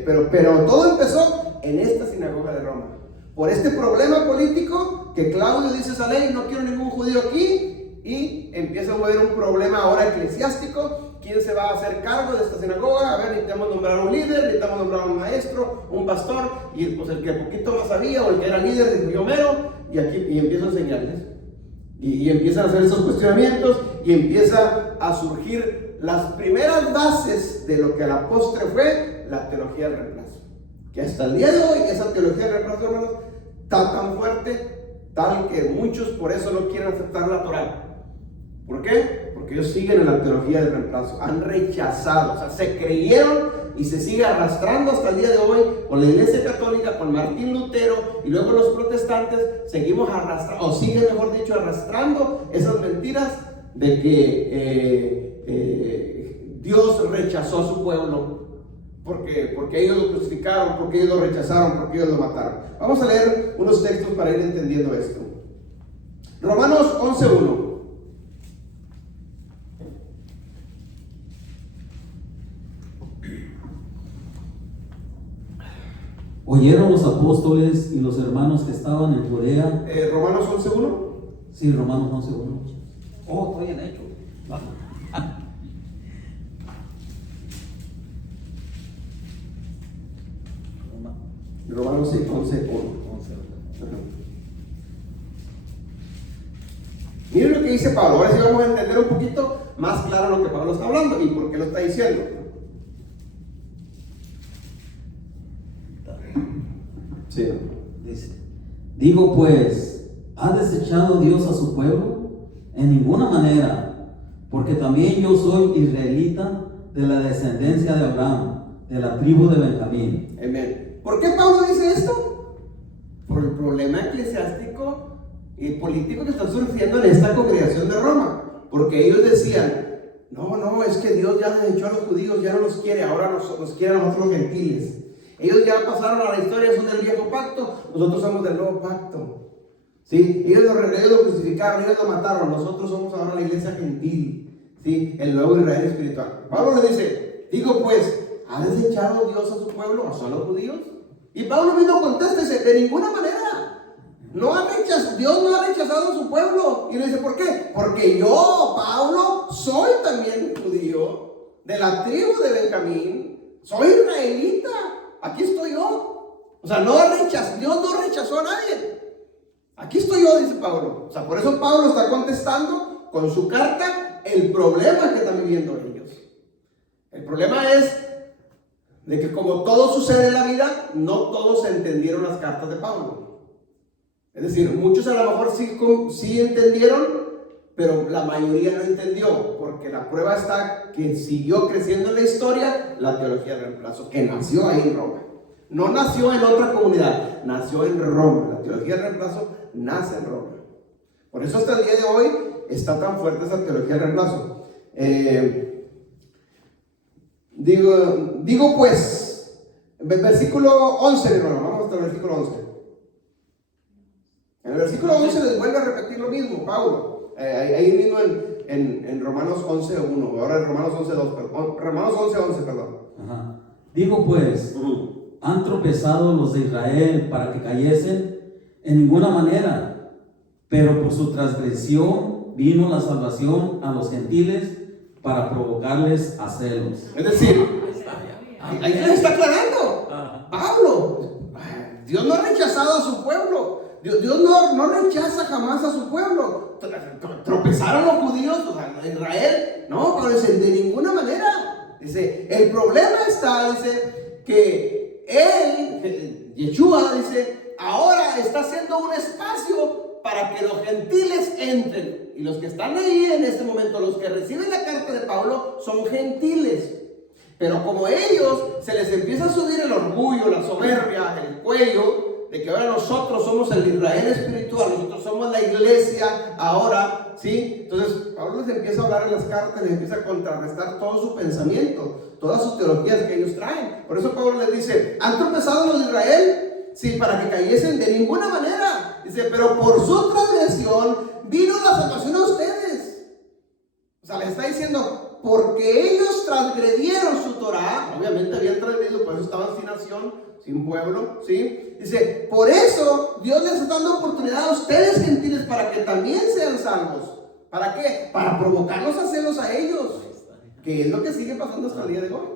pero todo empezó en esta sinagoga de Roma. Por este problema político, que Claudio dice esa ley, no quiero ningún judío aquí, y empieza a haber un problema ahora eclesiástico. ¿Quién se va a hacer cargo de esta sinagoga? A ver, necesitamos nombrar a un líder, necesitamos nombrar a un maestro, un pastor, y pues el que poquito más sabía, o el que era líder, dijo yo mero, y empiezo a enseñarles. Y empiezan a hacer esos cuestionamientos, y empieza a surgir las primeras bases de lo que a la postre fue la teología del reemplazo. Que hasta el día de hoy, esa teología del reemplazo, hermanos, está tan fuerte, tal que muchos por eso no quieren aceptar la Torá. ¿Por qué? Porque ellos siguen en la teología del reemplazo, han rechazado, o sea, se creyeron y se sigue arrastrando hasta el día de hoy con la iglesia católica, con Martín Lutero y luego los protestantes, seguimos arrastrando, o siguen mejor dicho, arrastrando esas mentiras de que Dios rechazó a su pueblo porque ellos lo crucificaron, porque ellos lo rechazaron, porque ellos lo mataron. Vamos a leer unos textos para ir entendiendo esto. Romanos 11:1. Oyeron los apóstoles y los hermanos que estaban en Judea. Romanos 11:1. Sí, Romanos 11:1. Oh, estoy en hecho. Romanos 11:1. Miren lo que dice Pablo. Ahora sí vamos a entender un poquito más claro lo que Pablo está hablando y por qué lo está diciendo. Sí. Dice, digo pues, ¿ha desechado Dios a su pueblo? En ninguna manera, porque también yo soy israelita de la descendencia de Abraham, de la tribu de Benjamín. Amén. ¿Por qué Pablo dice esto? Por el problema eclesiástico y político que está surgiendo en esta congregación de Roma. Porque ellos decían, no, es que Dios ya desechó a los judíos, ya no los quiere, ahora nos quiere a nosotros los gentiles. Ellos ya pasaron a la historia, son del viejo pacto, nosotros somos del nuevo pacto. ¿Sí? Ellos lo crucificaron, ellos lo mataron, nosotros somos ahora la iglesia gentil, ¿sí? El nuevo Israel espiritual. Pablo le dice, digo pues, ¿ha desechado Dios a su pueblo, a solo judíos? Y Pablo mismo contesta y dice, de ninguna manera. Dios no ha rechazado a su pueblo. Y le dice, ¿por qué? Porque yo, Pablo, soy también judío, de la tribu de Benjamín, soy israelita, aquí estoy yo. O sea, Dios no rechazó a nadie. Aquí estoy yo, dice Pablo. O sea, por eso Pablo está contestando con su carta el problema que están viviendo ellos. El problema es de que como todo sucede en la vida, no todos entendieron las cartas de Pablo. Es decir, muchos a lo mejor sí entendieron, pero la mayoría no entendió, porque la prueba está que siguió creciendo en la historia la teología del reemplazo, que nació ahí en Roma. No nació en otra comunidad, nació en Roma. La teología del reemplazo nace en Roma. Por eso hasta el día de hoy está tan fuerte esa teología del reemplazo. Digo pues, versículo 11, hermano, vamos hasta el versículo 11. En el versículo 11 les vuelve a repetir lo mismo, Pablo. Ahí mismo en Romanos 11:1, ahora en Romanos 11:2, Romanos 11:11, perdón. Ajá. Digo pues, ¿han tropezado los de Israel para que cayesen? En ninguna manera, pero por su transgresión vino la salvación a los gentiles para provocarles a celos. Es decir, ahí les está aclarando Pablo, Dios no ha rechazado a su pueblo. Dios no rechaza jamás a su pueblo. Tropezaron los judíos, o sea, Israel, no, pero dice, de ninguna manera. Dice, el problema está, dice, que él, Yeshua, dice, ahora está haciendo un espacio para que los gentiles entren. Y los que están ahí en este momento, los que reciben la carta de Pablo, son gentiles. Pero como ellos se les empieza a subir el orgullo, la soberbia, el cuello, de que ahora nosotros somos el Israel espiritual, nosotros somos la iglesia ahora, ¿sí? Entonces Pablo les empieza a hablar en las cartas, les empieza a contrarrestar todo su pensamiento, todas sus teologías que ellos traen. Por eso Pablo les dice, ¿han tropezado los de Israel? Sí, para que cayesen de ninguna manera. Dice, pero por su transgresión vino la salvación a ustedes. O sea, les está diciendo, porque ellos transgredieron su Torah, obviamente habían transgredido, por eso estaban sin nación, sin pueblo, ¿sí? Dice, por eso Dios les está dando oportunidad a ustedes gentiles para que también sean salvos. ¿Para qué? Para provocarlos a celos a ellos, que es lo que sigue pasando hasta el día de hoy.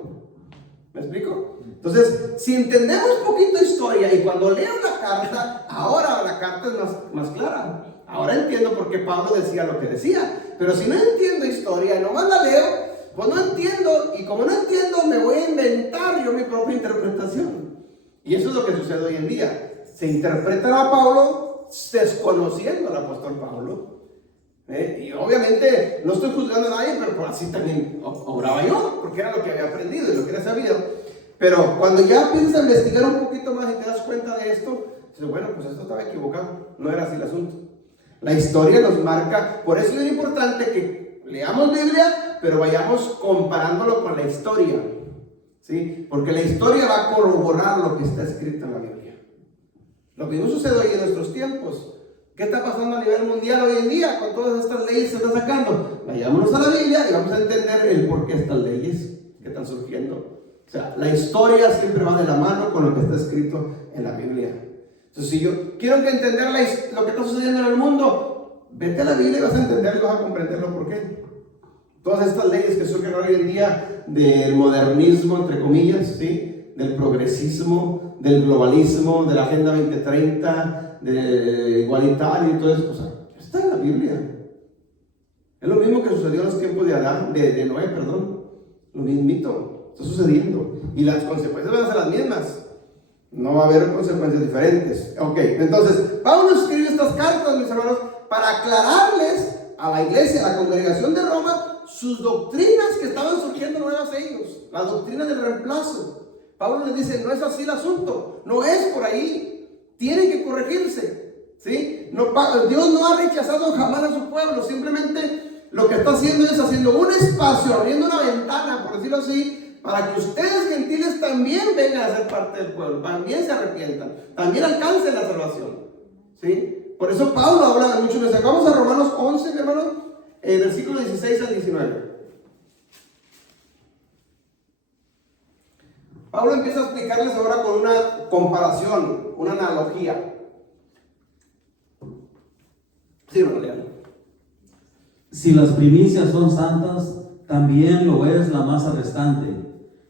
¿Me explico? Entonces, si entendemos un poquito historia y cuando leo la carta, ahora la carta es más clara. Ahora entiendo por qué Pablo decía lo que decía. Pero si no entiendo historia y nomás la leo, pues no entiendo. Y como no entiendo, me voy a inventar yo mi propia interpretación. Y eso es lo que sucede hoy en día. Se interpreta a Pablo desconociendo al apóstol Pablo. Y obviamente no estoy juzgando a nadie, pero así también obraba yo, porque era lo que había aprendido y lo que era sabido. Pero cuando ya empiezas a investigar un poquito más y te das cuenta de esto, dices, bueno, pues esto estaba equivocado, no era así el asunto. La historia nos marca, por eso es importante que leamos Biblia, pero vayamos comparándolo con la historia, ¿sí? Porque la historia va a corroborar lo que está escrito en la Biblia. Lo mismo sucede hoy en nuestros tiempos. ¿Qué está pasando a nivel mundial hoy en día con todas estas leyes que se están sacando? Vayámonos a la Biblia y vamos a entender el por qué estas leyes que están surgiendo. O sea, la historia siempre va de la mano con lo que está escrito en la Biblia. Entonces, si yo quiero entender lo que está sucediendo en el mundo, vete a la Biblia y vas a entenderlo y vas a comprenderlo por qué. Todas estas leyes que surgen hoy en día del modernismo, entre comillas, ¿sí? del progresismo, del globalismo, de la Agenda 2030, de igualitario y todo eso. O sea, está en la Biblia. Es lo mismo que sucedió en los tiempos de Noé, perdón. Lo mismito, está sucediendo. Y las consecuencias van a ser las mismas. No va a haber consecuencias diferentes. Ok, entonces, Pablo escribe estas cartas, mis hermanos, para aclararles a la iglesia, a la congregación de Roma, sus doctrinas que estaban surgiendo nuevas a ellos. La doctrina del reemplazo. Pablo les dice, no es así el asunto. No es por ahí. Tiene que corregirse. ¿Sí? No, Dios no ha rechazado jamás a su pueblo. Simplemente lo que está haciendo es haciendo un espacio, abriendo una ventana, por decirlo así, para que ustedes gentiles también vengan a ser parte del pueblo, también se arrepientan, también alcancen la salvación. ¿Sí? Por eso Pablo habla de muchos mensajes. Vamos a Romanos 11, mi hermano, versículos 16 al 19. Pablo empieza a explicarles ahora con una comparación, una analogía. Sí, hermano. Si las primicias son santas, también lo es la masa restante.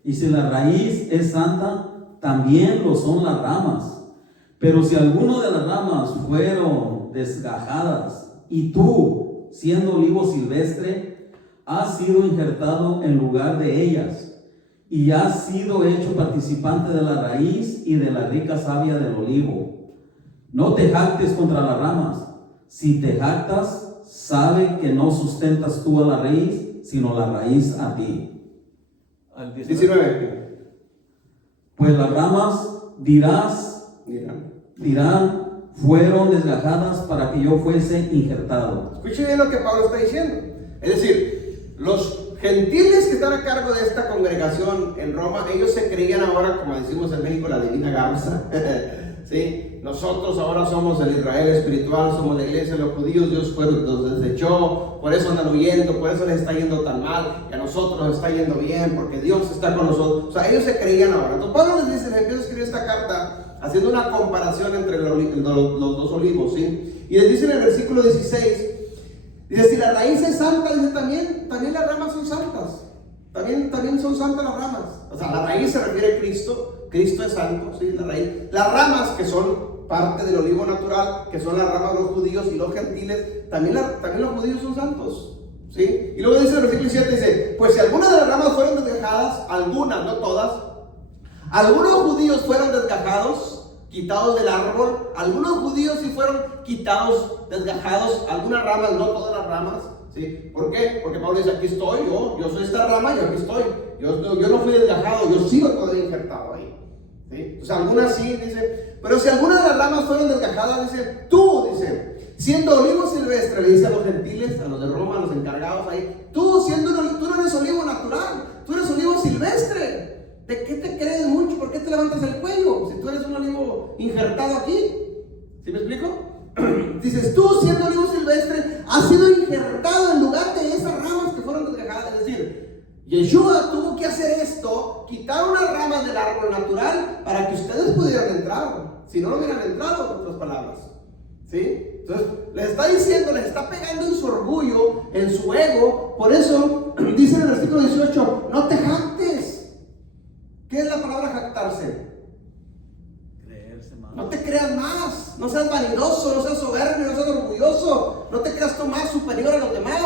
Y si la raíz es santa, también lo son las ramas. Pero si alguno de las ramas fueron desgajadas, y tú, siendo olivo silvestre, has sido injertado en lugar de ellas, y has sido hecho participante de la raíz y de la rica savia del olivo. No te jactes contra las ramas. Si te jactas, sabe que no sustentas tú a la raíz, sino la raíz a ti. Al 19. Pues las ramas dirán, fueron desgajadas para que yo fuese injertado. Escuche bien lo que Pablo está diciendo. Es decir, los gentiles que están a cargo de esta congregación en Roma, ellos se creían ahora, como decimos en México, la divina garza. ¿Sí? Nosotros ahora somos el Israel espiritual, somos la iglesia de los judíos. Dios los desechó, por eso andan huyendo, por eso les está yendo tan mal, y a nosotros nos está yendo bien, porque Dios está con nosotros. O sea, ellos se creían ahora. Entonces Pablo les dice, les empieza a escribir esta carta haciendo una comparación entre los dos olivos, ¿sí? Y les dice en el versículo 16, dice, si la raíz es santa, dice, también las ramas son santas. También son santas las ramas. O sea, la raíz se refiere a Cristo. Cristo es santo, ¿sí? La raíz. Las ramas que son parte del olivo natural, que son las ramas de los judíos y los gentiles, también los judíos son santos, ¿sí? Y luego dice el versículo 7, dice, pues si algunas de las ramas fueron desgajadas, algunas, no todas, algunos judíos fueron desgajados, quitados del árbol, algunos judíos sí fueron quitados, desgajados, algunas ramas, no todas las ramas, ¿sí? ¿Por qué? Porque Pablo dice, aquí estoy, yo soy esta rama y aquí estoy, yo no fui desgajado, yo sigo todavía injertado ahí. ¿Sí? O sea, algunas sí, dice, pero si algunas de las ramas fueron desgajadas, dice, tú, dice, siendo olivo silvestre, le dice a los gentiles, a los de Roma, a los encargados ahí, tú no eres olivo natural, tú eres olivo silvestre. ¿De qué te crees mucho? ¿Por qué te levantas el cuello? Si tú eres un olivo injertado aquí. ¿Sí me explico? Dices, tú siendo olivo silvestre, has sido injertado en lugar de esas ramas que fueron desgajadas. Es decir, Yeshua tuvo que hacer esto, quitar unas ramas del árbol natural para que ustedes pudieran entrar. Si no, no hubieran entrado, en otras palabras. ¿Sí? Entonces, les está diciendo, les está pegando en su orgullo, en su ego. Por eso, dice en el versículo 18, no te jactes. ¿Qué es la palabra jactarse? Creerse más. No te creas más, no seas vanidoso, no seas soberbio, no seas orgulloso, no te creas tú más superior a los demás.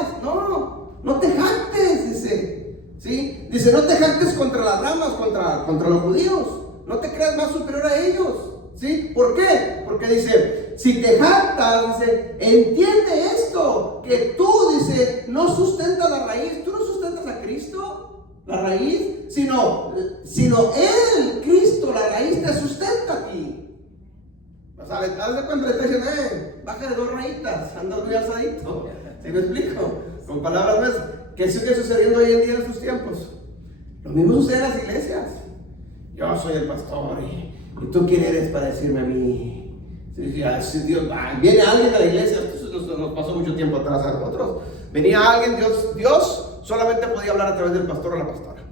No te jactes, dice. ¿Sí? Dice, no te jactes contra las ramas, contra los judíos. No te creas más superior a ellos. ¿Sí? ¿Por qué? Porque dice, si te jactas, dice, entiende esto, que tú, dice, no sustentas la raíz. Tú no sustentas a Cristo, la raíz, sino Él, Cristo, la raíz te sustenta aquí. O sea, haz de cuenta, le está diciendo, bájale 2 rayitas, anda muy alzadito. ¿Sí me explico? Con palabras más. ¿Qué sigue sucediendo hoy en día en estos tiempos? Lo mismo sucede en las iglesias. Yo soy el pastor y tú quién eres para decirme a mí. Viene alguien a la iglesia, esto nos pasó mucho tiempo atrás a nosotros. Venía alguien, Dios solamente podía hablar a través del pastor o la pastora.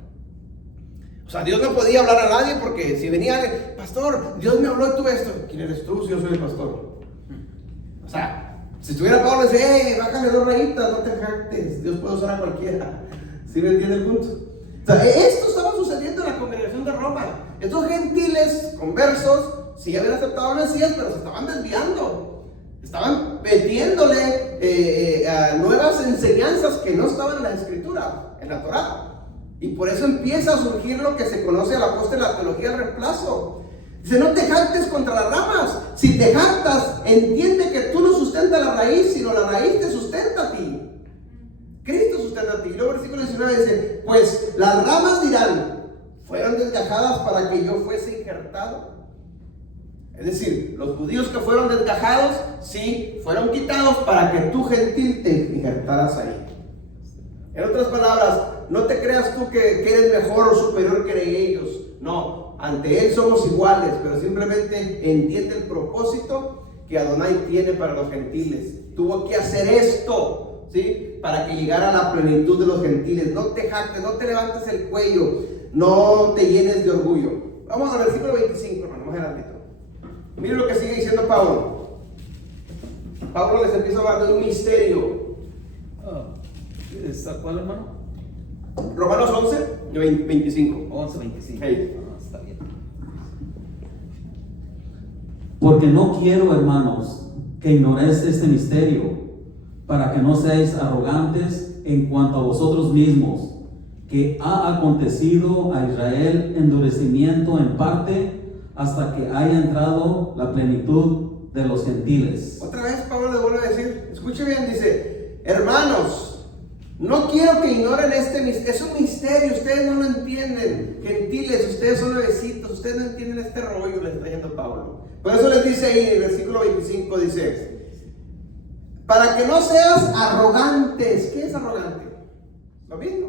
O sea, Dios no podía hablar a nadie porque si venía alguien, pastor, Dios me habló y tú esto. ¿Quién eres tú si yo soy el pastor? O sea, si estuviera Pablo, dice, bájale 2 rayitas, no te jactes, Dios puede usar a cualquiera. ¿Sí me entiende el punto? O sea, esto estaba sucediendo en la congregación de Roma. Estos gentiles conversos sí habían aceptado al Mesías, pero se estaban desviando. Estaban metiéndole a nuevas enseñanzas que no estaban en la Escritura, en la Torá. Y por eso empieza a surgir lo que se conoce a la postre la teología del reemplazo. Dice, no te jactes contra las ramas. Si te jactas, entiende que tú no sustentas la raíz, sino la raíz te sustenta a ti. Cristo sustenta a ti. Y luego el versículo 19 dice, pues las ramas dirán, fueron desgajadas para que yo fuese injertado. Es decir, los judíos que fueron desgajados, sí, fueron quitados para que tú, gentil, te injertaras ahí. En otras palabras, no te creas tú que eres mejor o superior que ellos. No, ante Él somos iguales, pero simplemente entiende el propósito que Adonai tiene para los gentiles. Tuvo que hacer esto, ¿sí? Para que llegara a la plenitud de los gentiles. No te jactes, no te levantes el cuello, no te llenes de orgullo. Vamos al versículo 25, hermano, más adelantito. Miren lo que sigue diciendo Pablo. Pablo les empieza a hablar de un misterio. ¿Está cuál, hermano? Romanos 11, 25. 11, 25. Hey. Está bien. Porque no quiero, hermanos, que ignoréis este misterio, para que no seáis arrogantes en cuanto a vosotros mismos, que ha acontecido a Israel endurecimiento en parte, hasta que haya entrado la plenitud de los gentiles. Otra vez Pablo le vuelve a decir, escuche bien, dice, hermanos, no quiero que ignoren este misterio. Es un misterio, ustedes no lo entienden. Gentiles, ustedes son nuevecitos, ustedes no entienden este rollo, le está diciendo Pablo. Por eso les dice ahí en el versículo 25, dice, para que no seas arrogantes. ¿Qué es arrogante? Lo mismo.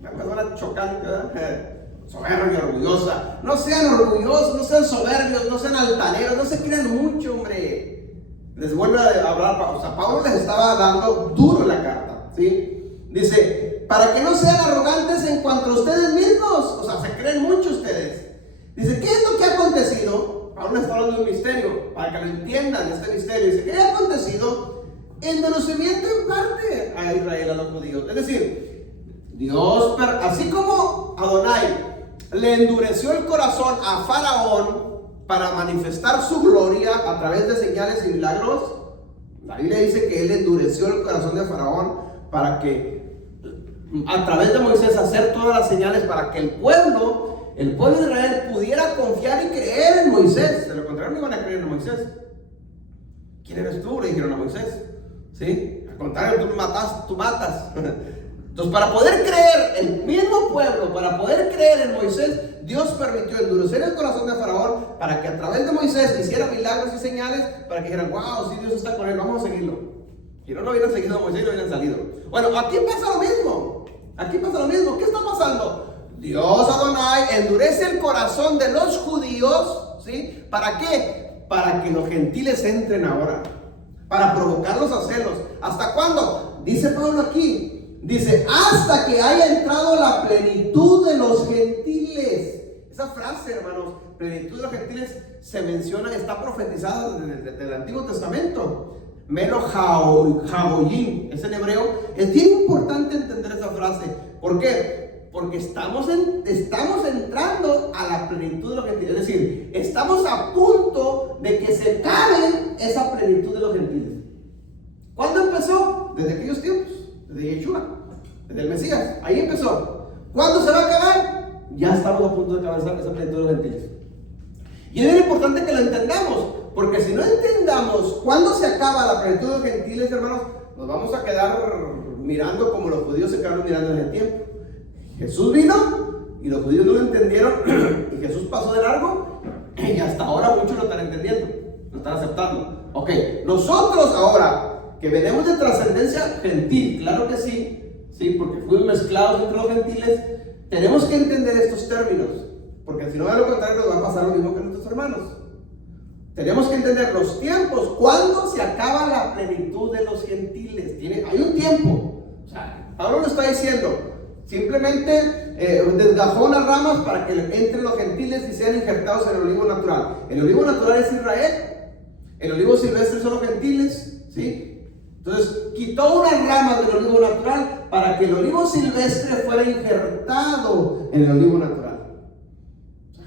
Una persona chocante, ¿verdad? Soberbia, orgullosa. No sean orgullosos, no sean soberbios, no sean altaneros, no se crean mucho, hombre. Les vuelve a hablar, o sea, Pablo les estaba dando duro la carta, ¿sí? Dice, para que no sean arrogantes en cuanto a ustedes mismos, o sea, se creen mucho ustedes. Dice, ¿qué es lo que ha acontecido? Pablo está hablando de un misterio, para que lo entiendan, este misterio. Dice, ¿qué ha acontecido? Endurecimiento en parte a Israel, a los judíos. Es decir, Dios, así como Adonai le endureció el corazón a Faraón para manifestar su gloria a través de señales y milagros, la Biblia dice que él endureció el corazón de Faraón para que a través de Moisés hacer todas las señales para que el pueblo de Israel pudiera confiar y creer en Moisés. De lo contrario no iban a creer en Moisés. ¿Quién eres tú?, le dijeron a Moisés. ¿Sí? Al contrario, tú matas. Entonces, para poder creer, el mismo pueblo, para poder creer en Moisés, Dios permitió endurecer el corazón de Faraón para que a través de Moisés hiciera milagros y señales, para que dijeran, wow, si Dios está con él, vamos a seguirlo. Si no, no hubieran seguido a Moisés y no hubieran salido. Bueno, aquí pasa lo mismo. Aquí pasa lo mismo. ¿Qué está pasando? Dios Adonai endurece el corazón de los judíos, ¿sí? ¿Para qué? Para que los gentiles entren ahora. Para provocarlos a celos. ¿Hasta cuándo? Dice Pablo aquí. Dice, hasta que haya entrado la plenitud de los gentiles. Esa frase, hermanos, plenitud de los gentiles, se menciona, está profetizada desde el Antiguo Testamento. Melo Jaoyim, es en hebreo. Es bien importante entender esa frase. ¿Por qué? Porque estamos entrando a la plenitud de los gentiles. Es decir, estamos a punto de que se acabe esa plenitud de los gentiles. ¿Cuándo empezó? Desde aquellos tiempos, desde Yeshua, desde el Mesías. Ahí empezó. ¿Cuándo se va a acabar? Ya estamos a punto de acabar esa plenitud de los gentiles. Y es bien importante que lo entendamos. Porque si no entendamos cuándo se acaba la plenitud de los gentiles, hermanos, nos vamos a quedar mirando como los judíos se quedaron mirando en el tiempo. Jesús vino y los judíos no lo entendieron y Jesús pasó de largo y hasta ahora muchos lo están entendiendo, lo están aceptando. Ok, nosotros ahora que venimos de trascendencia gentil, claro que sí, sí, porque fuimos mezclados entre los gentiles, tenemos que entender estos términos, porque si no, de lo contrario nos va a pasar lo mismo que nuestros hermanos. Tenemos que entender los tiempos. ¿Cuándo se acaba la plenitud de los gentiles? Hay un tiempo. O sea, Pablo lo está diciendo. Simplemente desgajó las ramas para que entren los gentiles y sean injertados en el olivo natural. El olivo natural es Israel. El olivo silvestre son los gentiles. ¿Sí? Entonces, quitó unas ramas del olivo natural para que el olivo silvestre fuera injertado en el olivo natural.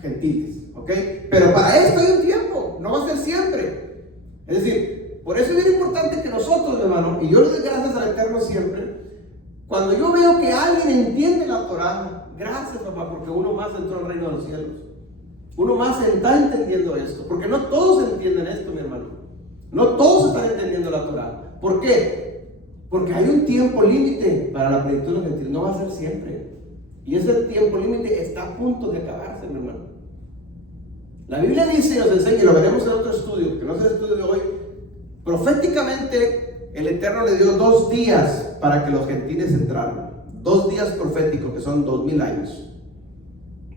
gentiles, ¿ok? Pero para esto hay un tiempo, no va a ser siempre. Es decir, por eso es bien importante que nosotros, hermano, y yo le doy gracias al Eterno siempre, cuando yo veo que alguien entiende la Torah, gracias, papá, porque uno más entró al reino de los cielos. Uno más está entendiendo esto, porque no todos entienden esto, mi hermano. No todos están entendiendo la Torah. ¿Por qué? Porque hay un tiempo límite para la plenitud de los gentiles, no va a ser siempre. Y ese tiempo límite está a punto de acabarse, mi hermano. La Biblia dice y nos enseña, y lo veremos en otro estudio, que no es el estudio de hoy, proféticamente el Eterno le dio 2 días para que los gentiles entraran. 2 días proféticos, que son 2000 años.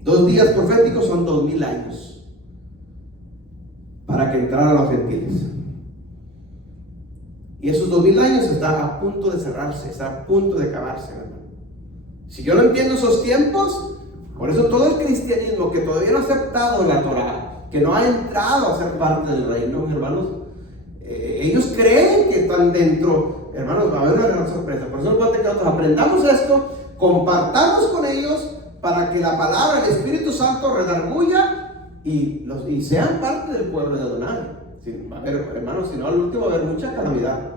2 días proféticos son 2000 años para que entraran los gentiles. Y esos 2000 años está a punto de cerrarse, está a punto de acabarse, hermano. Si yo no entiendo esos tiempos, por eso todo el cristianismo que todavía no ha aceptado la Torah, que no ha entrado a ser parte del reino, hermanos, ellos creen que están dentro, hermanos, va a haber una gran sorpresa. Por eso nos que nosotros aprendamos esto, compartamos con ellos para que la palabra del Espíritu Santo redarguya y sean parte del pueblo de Adonai. Sí, va a haber, hermanos, si no al último va a haber mucha calamidad.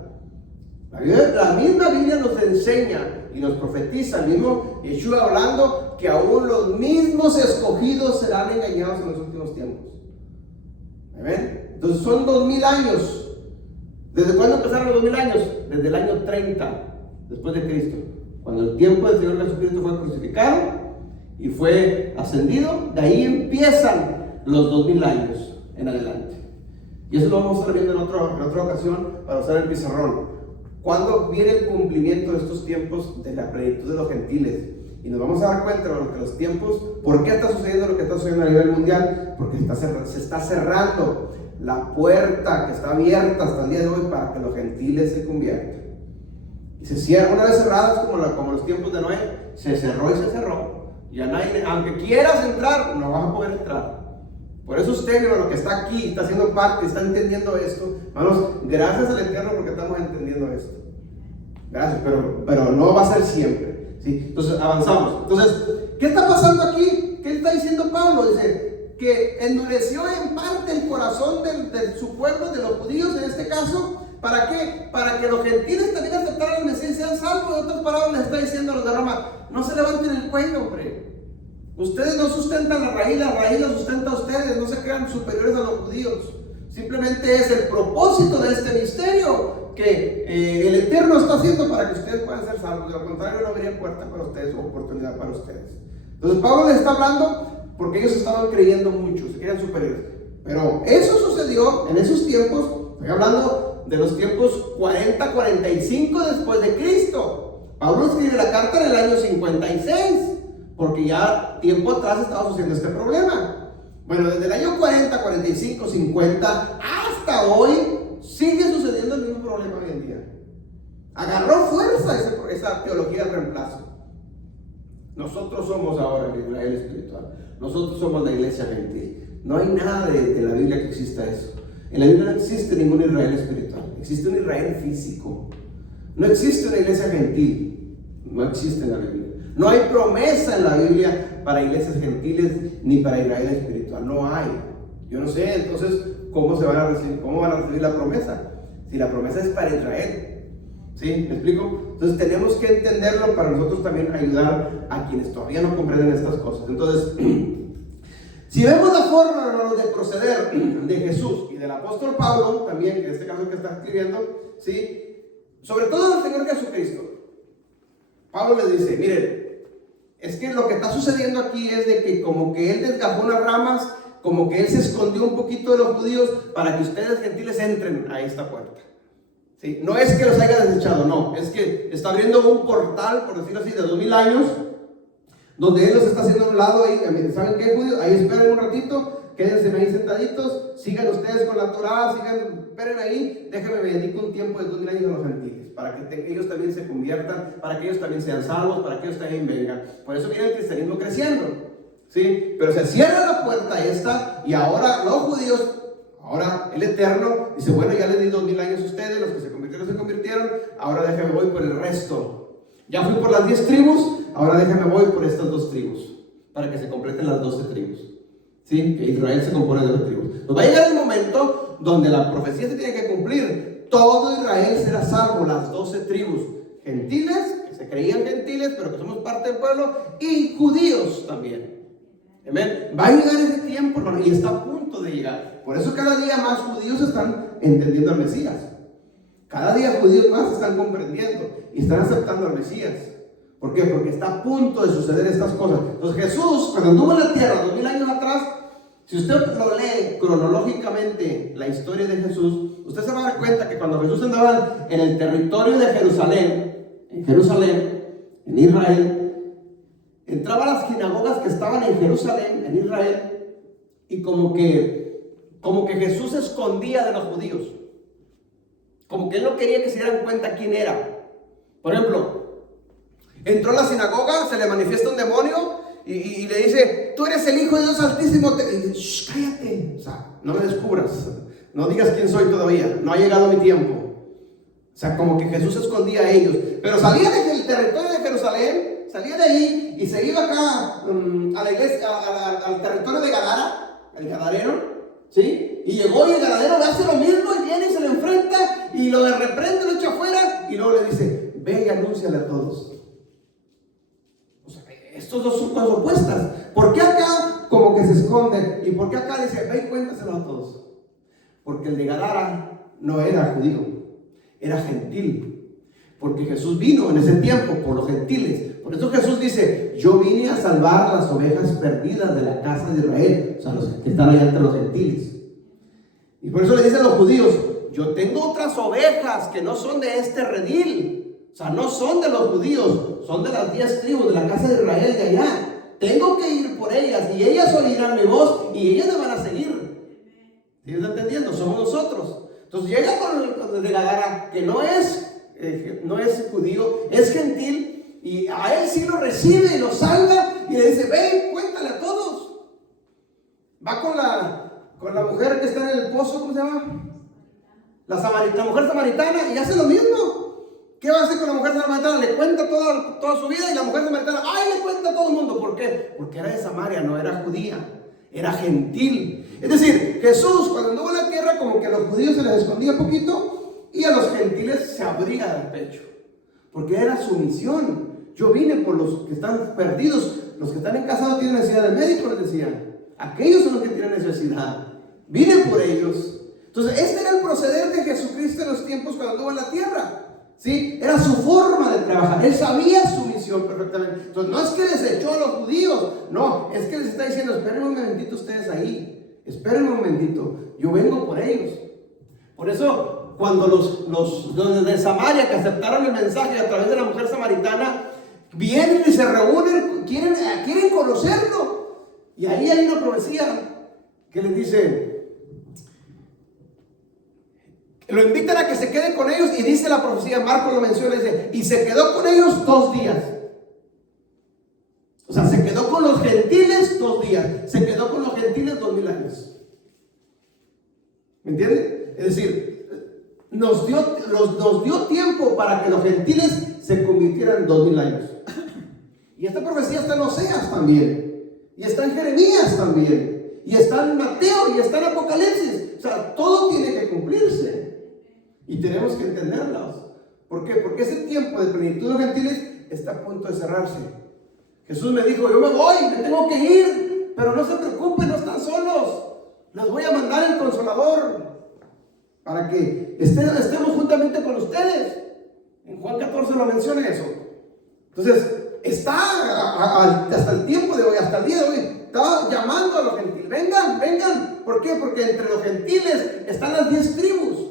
La misma Biblia nos enseña y nos profetiza, el mismo Yeshua hablando, que aún los mismos escogidos serán engañados en los últimos tiempos. ¿Ven? Entonces son 2000 años. ¿Desde cuándo empezaron los 2000 años? Desde el año 30 después de Cristo, cuando el tiempo del Señor Jesucristo fue crucificado y fue ascendido. De ahí empiezan los 2000 años en adelante. Y eso lo vamos a estar viendo en otra ocasión para usar el pizarrón. ¿Cuándo viene el cumplimiento de estos tiempos de la plenitud de los gentiles? Y nos vamos a dar cuenta, hermano, que los tiempos, ¿por qué está sucediendo lo que está sucediendo a nivel mundial? Porque se está cerrando la puerta que está abierta hasta el día de hoy para que los gentiles se conviertan. Y se cierra, una vez cerradas, como los tiempos de Noé, se cerró y se cerró. Ya nadie, aunque quieras entrar, no vas a poder entrar. Por eso usted, hermano, que está aquí, está haciendo parte, está entendiendo esto, hermanos, gracias al Eterno porque estamos entendiendo esto. Gracias, pero no va a ser siempre, ¿sí? Entonces, avanzamos. Entonces, ¿qué está pasando aquí? ¿Qué está diciendo Pablo? Dice que endureció en parte el corazón de su pueblo, de los judíos en este caso. ¿Para qué? Para que los gentiles también aceptaran el Mesías y sean salvos. En otras palabras, les está diciendo a los de Roma, no se levanten el cuello, hombre. Ustedes no sustentan la raíz la sustenta a ustedes, no se crean superiores a los judíos. Simplemente es el propósito de este misterio que el Eterno está haciendo para que ustedes puedan ser salvos. De lo contrario, no habría puerta para ustedes o oportunidad para ustedes. Entonces Pablo les está hablando porque ellos estaban creyendo mucho, se creían superiores. Pero eso sucedió en esos tiempos, estoy hablando de los tiempos 40-45 después de Cristo. Pablo escribe la carta en el año 56. Porque ya tiempo atrás estaba sucediendo este problema. Bueno, desde el año 40, 45, 50 hasta hoy sigue sucediendo el mismo problema hoy en día. Agarró fuerza esa teología del reemplazo. Nosotros somos ahora el Israel espiritual. Nosotros somos la iglesia gentil. No hay nada de la Biblia que exista eso. En la Biblia no existe ningún Israel espiritual. Existe un Israel físico. No existe una iglesia gentil. No existe en la Biblia. No hay promesa en la Biblia para iglesias gentiles ni para Israel espiritual. No hay. Yo no sé, entonces, ¿cómo van a recibir la promesa? Si la promesa es para Israel. ¿Sí? ¿Me explico? Entonces tenemos que entenderlo para nosotros también ayudar a quienes todavía no comprenden estas cosas. Entonces, si vemos la forma, hermanos, de proceder de Jesús y del apóstol Pablo, también, que en este caso que está escribiendo, ¿sí? Sobre todo del Señor Jesucristo. Pablo les dice, miren, es que lo que está sucediendo aquí es de que como que él desgajó unas ramas, como que él se escondió un poquito de los judíos para que ustedes gentiles entren a esta puerta. ¿Sí? No es que los haya desechado, no, es que está abriendo un portal, por decirlo así, de 2000 años, donde él los está haciendo a un lado ahí. ¿Saben qué, judíos? Ahí esperen un ratito, quédense ahí sentaditos, sigan ustedes con la Torah, esperen ahí, déjenme dedicar un tiempo de 2000 años a los gentiles, para que ellos también se conviertan, para que ellos también sean salvos, para que ellos también vengan. Por eso viene el cristianismo creciendo, ¿sí? Pero se cierra la puerta esta, y ahora los judíos, ahora el Eterno dice, bueno, ya les di 2000 años a ustedes, los que se convirtieron, ahora déjenme voy por el resto. Ya fui por las 10 tribus, ahora déjenme voy por estas 2 tribus, para que se completen las 12 tribus. ¿sí? Que Israel se compone de 2 tribus. Nos va a llegar el momento donde la profecía se tiene que cumplir. Todo Israel será salvo, las 12 tribus. Gentiles, que se creían gentiles, pero que somos parte del pueblo, y judíos también. Amén. Va a llegar ese tiempo, hermano, y está a punto de llegar. Por eso cada día más judíos están entendiendo al Mesías. Cada día judíos más están comprendiendo y están aceptando al Mesías. ¿Por qué? Porque está a punto de suceder estas cosas. Entonces Jesús, cuando anduvo en la tierra 2000 años atrás, si usted lo lee cronológicamente la historia de Jesús, usted se va a dar cuenta que cuando Jesús andaba en el territorio de Jerusalén, en Israel, entraba a las sinagogas que estaban en Jerusalén, en Israel, y como que Jesús se escondía de los judíos. Como que él no quería que se dieran cuenta quién era. Por ejemplo, entró a la sinagoga, se le manifiesta un demonio y le dice: tú eres el Hijo de Dios Altísimo. Y dice: cállate, o sea, no me descubras, no digas quién soy todavía, no ha llegado mi tiempo. O sea, como que Jesús se escondía a ellos. Pero salía del territorio de Jerusalén, salía de ahí y se iba acá a la iglesia, al territorio de Gadara, el Gadareno. ¿Sí? Y llegó y el Gadareno hace lo mismo y viene y se le enfrenta y lo reprende, lo echa afuera y luego le dice: ve y anúnciale a todos. O sea, estos dos son cosas opuestas. ¿Por qué acá como que se esconde? ¿Y por qué acá dice: ve y cuéntaselo a todos? Porque el de Gadara no era judío, era gentil. Porque Jesús vino en ese tiempo por los gentiles. Por eso Jesús dice: yo vine a salvar las ovejas perdidas de la casa de Israel. O sea, los que están allá entre los gentiles. Y por eso le dicen los judíos: yo tengo otras ovejas que no son de este redil. O sea, no son de los judíos, son de las 10 tribus de la casa de Israel de allá. Tengo que ir por ellas y ellas oirán mi voz y ellas me van a seguir. ¿Sí están entendiendo? Somos nosotros. Entonces llega con el de Gadara, que no es judío, es gentil, y a él sí lo recibe y lo salva y le dice: ve, cuéntale a todos. Va con la mujer que está en el pozo, ¿cómo se llama? La mujer samaritana, y hace lo mismo. ¿Qué va a hacer con la mujer samaritana? Le cuenta toda su vida, y la mujer samaritana, ¡ay!, le cuenta a todo el mundo. ¿Por qué? Porque era de Samaria, no era judía, era gentil. Es decir, Jesús cuando anduvo en la tierra, como que a los judíos se les escondía un poquito y a los gentiles se abría del pecho, porque era su misión. Yo vine por los que están perdidos, los que están en casa no tienen necesidad de médico, les decían. Aquellos son los que tienen necesidad. Vine por ellos. Entonces, este era el proceder de Jesucristo en los tiempos cuando anduvo en la tierra. ¿Sí? Era su forma de trabajar. Él sabía su misión perfectamente. Entonces, no es que desechó a los judíos, no, es que les está diciendo: esperen un momentito ustedes ahí, esperen un momentito, yo vengo por ellos. Por eso, cuando los de Samaria, que aceptaron el mensaje a través de la mujer samaritana, vienen y se reúnen, quieren conocerlo. Y ahí hay una profecía que les dice, lo invitan a que se queden con ellos, y dice la profecía, Marcos lo menciona, dice: y se quedó con ellos 2 días. O sea, se quedó con los gentiles 2 días, se quedó con los gentiles 2000 años. ¿Me entienden? Es decir, nos dio tiempo para que los gentiles se convirtieran en 2000 años. Y esta profecía está en Oseas también, y está en Jeremías también, y está en Mateo, y está en Apocalipsis. O sea, todo tiene que cumplirse. Y tenemos que entenderlos. ¿Por qué? Porque ese tiempo de plenitud de los gentiles está a punto de cerrarse. Jesús me dijo: yo me voy, me tengo que ir, pero no se preocupen, no están solos. Les voy a mandar el Consolador para que estemos juntamente con ustedes. En Juan 14 lo menciona eso. Entonces, está hasta el tiempo de hoy, hasta el día de hoy, está llamando a los gentiles: vengan, vengan. ¿Por qué? Porque entre los gentiles están las 10 tribus.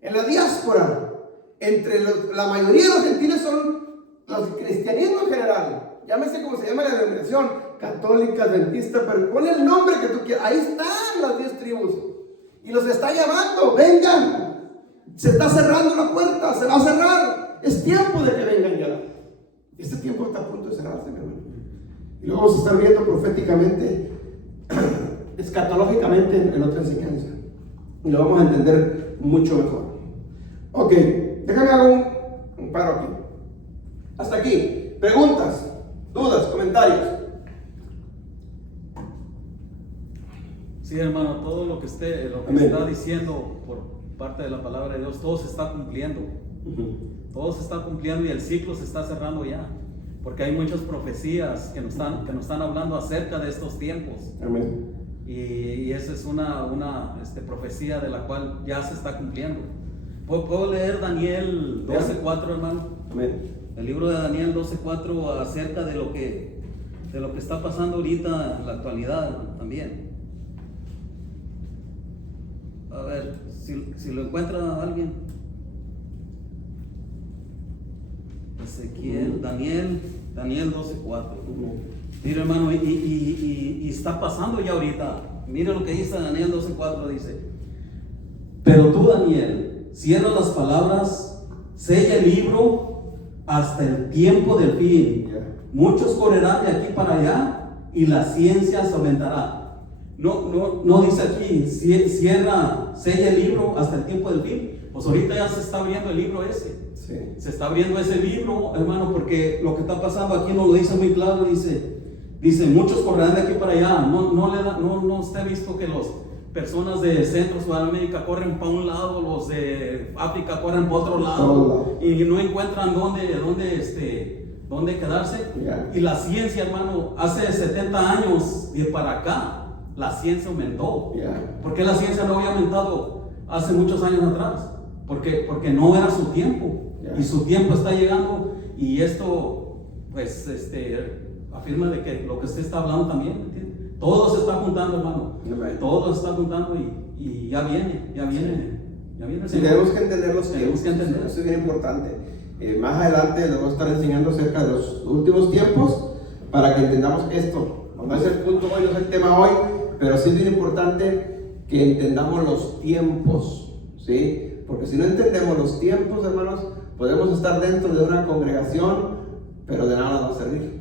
En la diáspora, entre la mayoría de los gentiles son los cristianismo en general. Llámese como se llama la denominación, católica, adventista, pero pon el nombre que tú quieras. Ahí están las 10 tribus. Y los está llamando: vengan. Se está cerrando la puerta, se va a cerrar. Es tiempo de que vengan ya. Este tiempo está a punto de cerrarse, mi hermano. Y lo vamos a estar viendo proféticamente, escatológicamente en otra enseñanza. Y lo vamos a entender mucho mejor. Ok, déjame hacer un paro aquí. Hasta aquí. Preguntas, dudas, comentarios. Sí, hermano, todo lo que Amén. está diciendo por parte de la palabra de Dios, todo se está cumpliendo. Todo se está cumpliendo y el ciclo se está cerrando ya. Porque hay muchas profecías que nos están hablando acerca de estos tiempos. Amén. Y esa es una profecía de la cual ya se está cumpliendo. ¿Puedo leer Daniel 12:4, hermano? Amén. El libro de Daniel 12:4 acerca de lo que está pasando ahorita en la actualidad, hermano, también. A ver, si lo encuentra alguien. Ezequiel, Daniel 12:4. Mira, hermano, y está pasando ya ahorita. Mira lo que dice Daniel 12:4, dice: pero tú, Daniel, cierra las palabras, sella el libro hasta el tiempo del fin. Muchos correrán de aquí para allá y la ciencia se aumentará. No dice aquí, cierra, sella el libro hasta el tiempo del fin. Pues ahorita ya se está abriendo el libro ese. Sí. Se está abriendo ese libro, hermano, porque lo que está pasando aquí no lo dice muy claro. Dice muchos correrán de aquí para allá. No está visto que las personas de Centro, Sudamérica corren para un lado, los de África corren para otro lado y no encuentran dónde quedarse. Yeah. Y la ciencia, hermano, hace 70 años de para acá, la ciencia aumentó. Yeah. ¿Por qué la ciencia no había aumentado hace muchos años atrás? Porque no era su tiempo. Yeah. Y su tiempo está llegando. Y esto, pues, afirma de que lo que usted está hablando también, ¿entiende? Todo se está juntando, hermano. Amén. Todo se está juntando y ya viene el Sí, Señor. tenemos que entender los Tenemos tiempos. que entender. Eso es bien importante. Más adelante les voy a estar enseñando acerca de los últimos tiempos para que entendamos esto. No es el punto hoy, no es el tema hoy, pero sí es bien importante que entendamos los tiempos, ¿sí? Porque si no entendemos los tiempos, hermanos, podemos estar dentro de una congregación, pero de nada nos va a servir.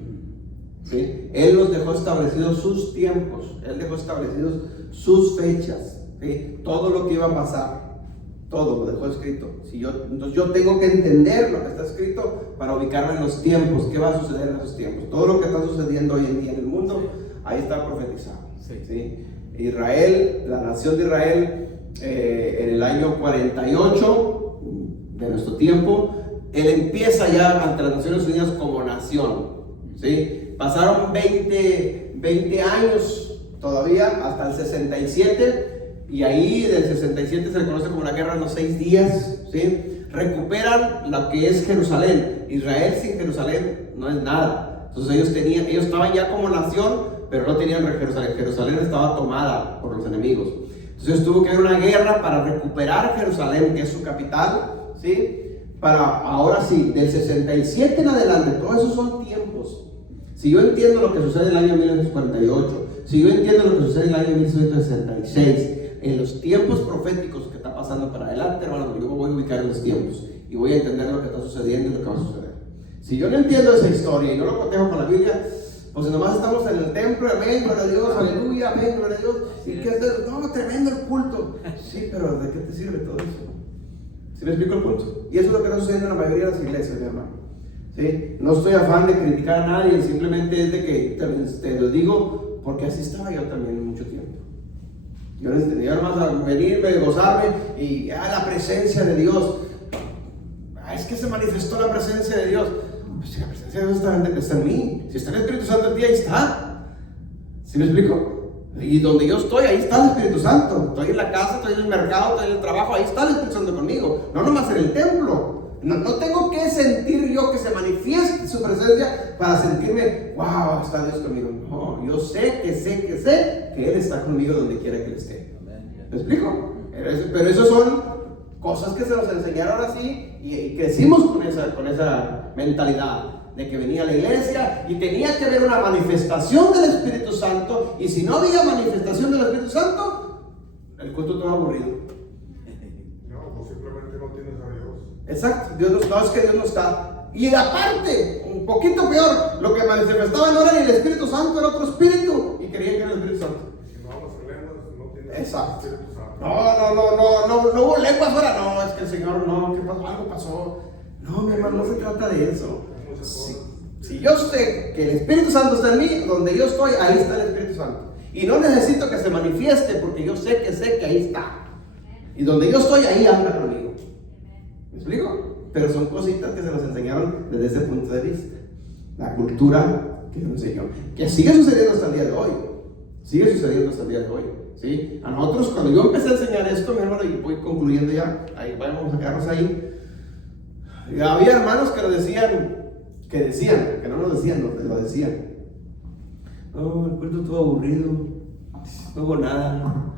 ¿Sí? Él nos dejó establecidos sus tiempos, Él dejó establecidos sus fechas, ¿sí? Todo lo que iba a pasar, todo lo dejó escrito. Entonces yo tengo que entender lo que está escrito para ubicarme en los tiempos, qué va a suceder en esos tiempos. Todo lo que está sucediendo hoy en día en el mundo, ahí está profetizado. ¿Sí? Israel, la nación de Israel, en el año 48 de nuestro tiempo, él empieza ya ante las Naciones Unidas como nación, ¿sí? Pasaron 20 años todavía hasta el 67, y ahí del 67 se le conoce como la guerra de los 6 días, ¿sí? Recuperan lo que es Jerusalén. Israel sin Jerusalén no es nada. Entonces ellos estaban ya como nación, pero no tenían Jerusalén. Jerusalén estaba tomada por los enemigos. Entonces tuvo que haber una guerra para recuperar Jerusalén, que es su capital, ¿sí? Para ahora sí, del 67 en adelante, todos esos son tiempos. Si yo entiendo lo que sucede en el año 1948, si yo entiendo lo que sucede en el año 1966, en los tiempos proféticos que está pasando para adelante, hermano, yo me voy a ubicar en los tiempos y voy a entender lo que está sucediendo y lo que va a suceder. Si yo no entiendo esa historia y no lo cotejo con la Biblia, pues nomás estamos en el templo, amén, gloria a Dios, aleluya, amén, gloria a Dios. ¿Y qué es? No, tremendo el culto. Sí, pero ¿de qué te sirve todo eso? ¿Sí me explico el punto? Y eso es lo que está sucediendo en la mayoría de las iglesias, mi hermano. ¿Sí? No estoy afán de criticar a nadie, simplemente es de que te lo digo porque así estaba yo también mucho tiempo. Yo necesitaba más a venirme, gozarme y la presencia de Dios. Es que se manifestó la presencia de Dios. Pues si la presencia de Dios está en mí, si está el Espíritu Santo en ti, ahí está. ¿Sí me explico? Y donde yo estoy, ahí está el Espíritu Santo. Estoy en la casa, estoy en el mercado, estoy en el trabajo, ahí está el Espíritu Santo conmigo. No nomás en el templo. No tengo que sentir yo que se manifieste su presencia para sentirme, wow, está Dios conmigo. No, yo sé que Él está conmigo donde quiera que Él esté. ¿Me explico? Pero eso son cosas que se nos enseñaron así y crecimos con esa mentalidad de que venía a la iglesia y tenía que haber una manifestación del Espíritu Santo, y si no había manifestación del Espíritu Santo, el culto estaba aburrido. No, pues simplemente no tienes a Dios. Exacto, no es que Dios no está. Y aparte, un poquito peor, lo que manifestaba no era ni el Espíritu Santo, era otro espíritu, y creían que era el Espíritu Santo. Si no hablas en lenguas, no tienes Exacto. el Espíritu Santo. No hubo lenguas ahora, no, es que el Señor, no, ¿qué pasó? Algo pasó. No, mi hermano, no se trata de eso. Si yo sé que el Espíritu Santo está en mí, donde yo estoy, ahí está el Espíritu Santo. Y no necesito que se manifieste porque yo sé que ahí está. Y donde yo estoy, ahí anda conmigo. ¿Me explico? Pero son cositas que se nos enseñaron desde ese punto de vista. La cultura que nos enseñó. Que sigue sucediendo hasta el día de hoy. Sigue sucediendo hasta el día de hoy. ¿Sí? A nosotros, cuando yo empecé a enseñar esto, mi hermano, y voy concluyendo ya, ahí vamos a quedarnos ahí. Había hermanos que no nos decían, lo decían. No, el culto estuvo aburrido, no hubo nada.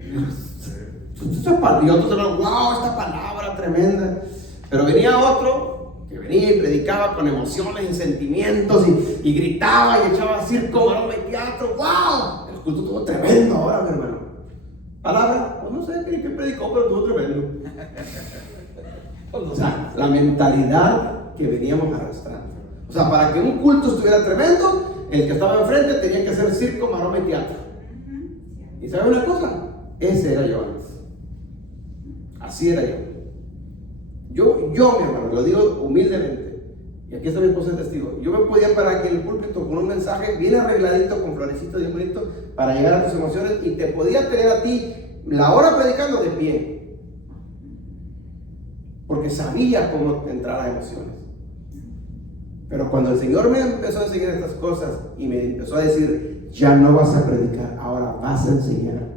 Y otros eran, wow, esta palabra tremenda. Pero venía otro que venía y predicaba con emociones y sentimientos y gritaba y echaba circo, maroma y teatro. ¡Wow! El culto estuvo tremendo ahora, mi hermano. Palabra, pues no sé ni qué predicó, pero estuvo tremendo. O sea, la mentalidad que veníamos arrastrando. O sea, para que un culto estuviera tremendo, el que estaba enfrente tenía que hacer circo, maroma y teatro. ¿Y sabe una cosa? Ese era yo antes. Así era yo, mi hermano, lo digo humildemente, y aquí está mi esposa de testigo. Yo me podía parar aquí en el púlpito con un mensaje bien arregladito, con florecitos bien bonito, para llegar a tus emociones, y te podía tener a ti la hora predicando de pie, porque sabía cómo entrar a emociones. Pero cuando el Señor me empezó a enseñar estas cosas y me empezó a decir, ya no vas a predicar, ahora vas a enseñar.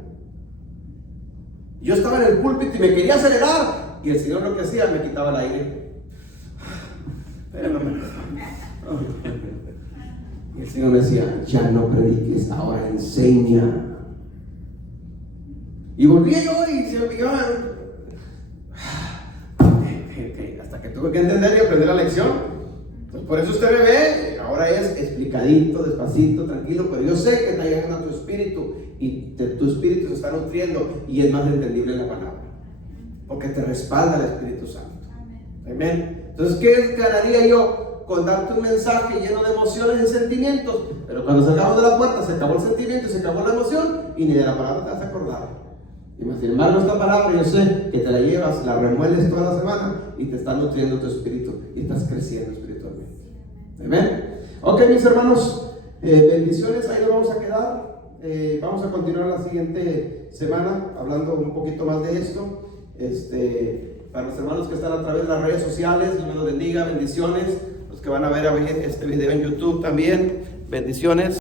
Yo estaba en el púlpito y me quería acelerar, y el Señor lo que hacía, me quitaba el aire. Y el Señor me decía, ya no prediques, ahora enseña. Y volvía yo y se me picaba. Hasta que tuve que entender y aprender la lección. Entonces, por eso usted me ve, ahora es explicadito, despacito, tranquilo, pero yo sé que está llegando a tu espíritu y tu espíritu se está nutriendo y es más entendible la palabra, porque te respalda el Espíritu Santo. Amén. Entonces, ¿qué ganaría yo con darte un mensaje lleno de emociones y sentimientos? Pero cuando salgamos de la puerta se acabó el sentimiento, se acabó la emoción y ni de la palabra te vas a acordar. Y sin embargo, esta palabra yo sé que te la llevas, la remueles toda la semana y te está nutriendo tu espíritu y estás creciendo espiritualmente. Amén. Ok, mis hermanos, bendiciones, ahí nos vamos a quedar. Vamos a continuar la siguiente semana hablando un poquito más de esto. Para los hermanos que están a través de las redes sociales, Dios los bendiga, bendiciones. Los que van a ver este video en YouTube también, bendiciones.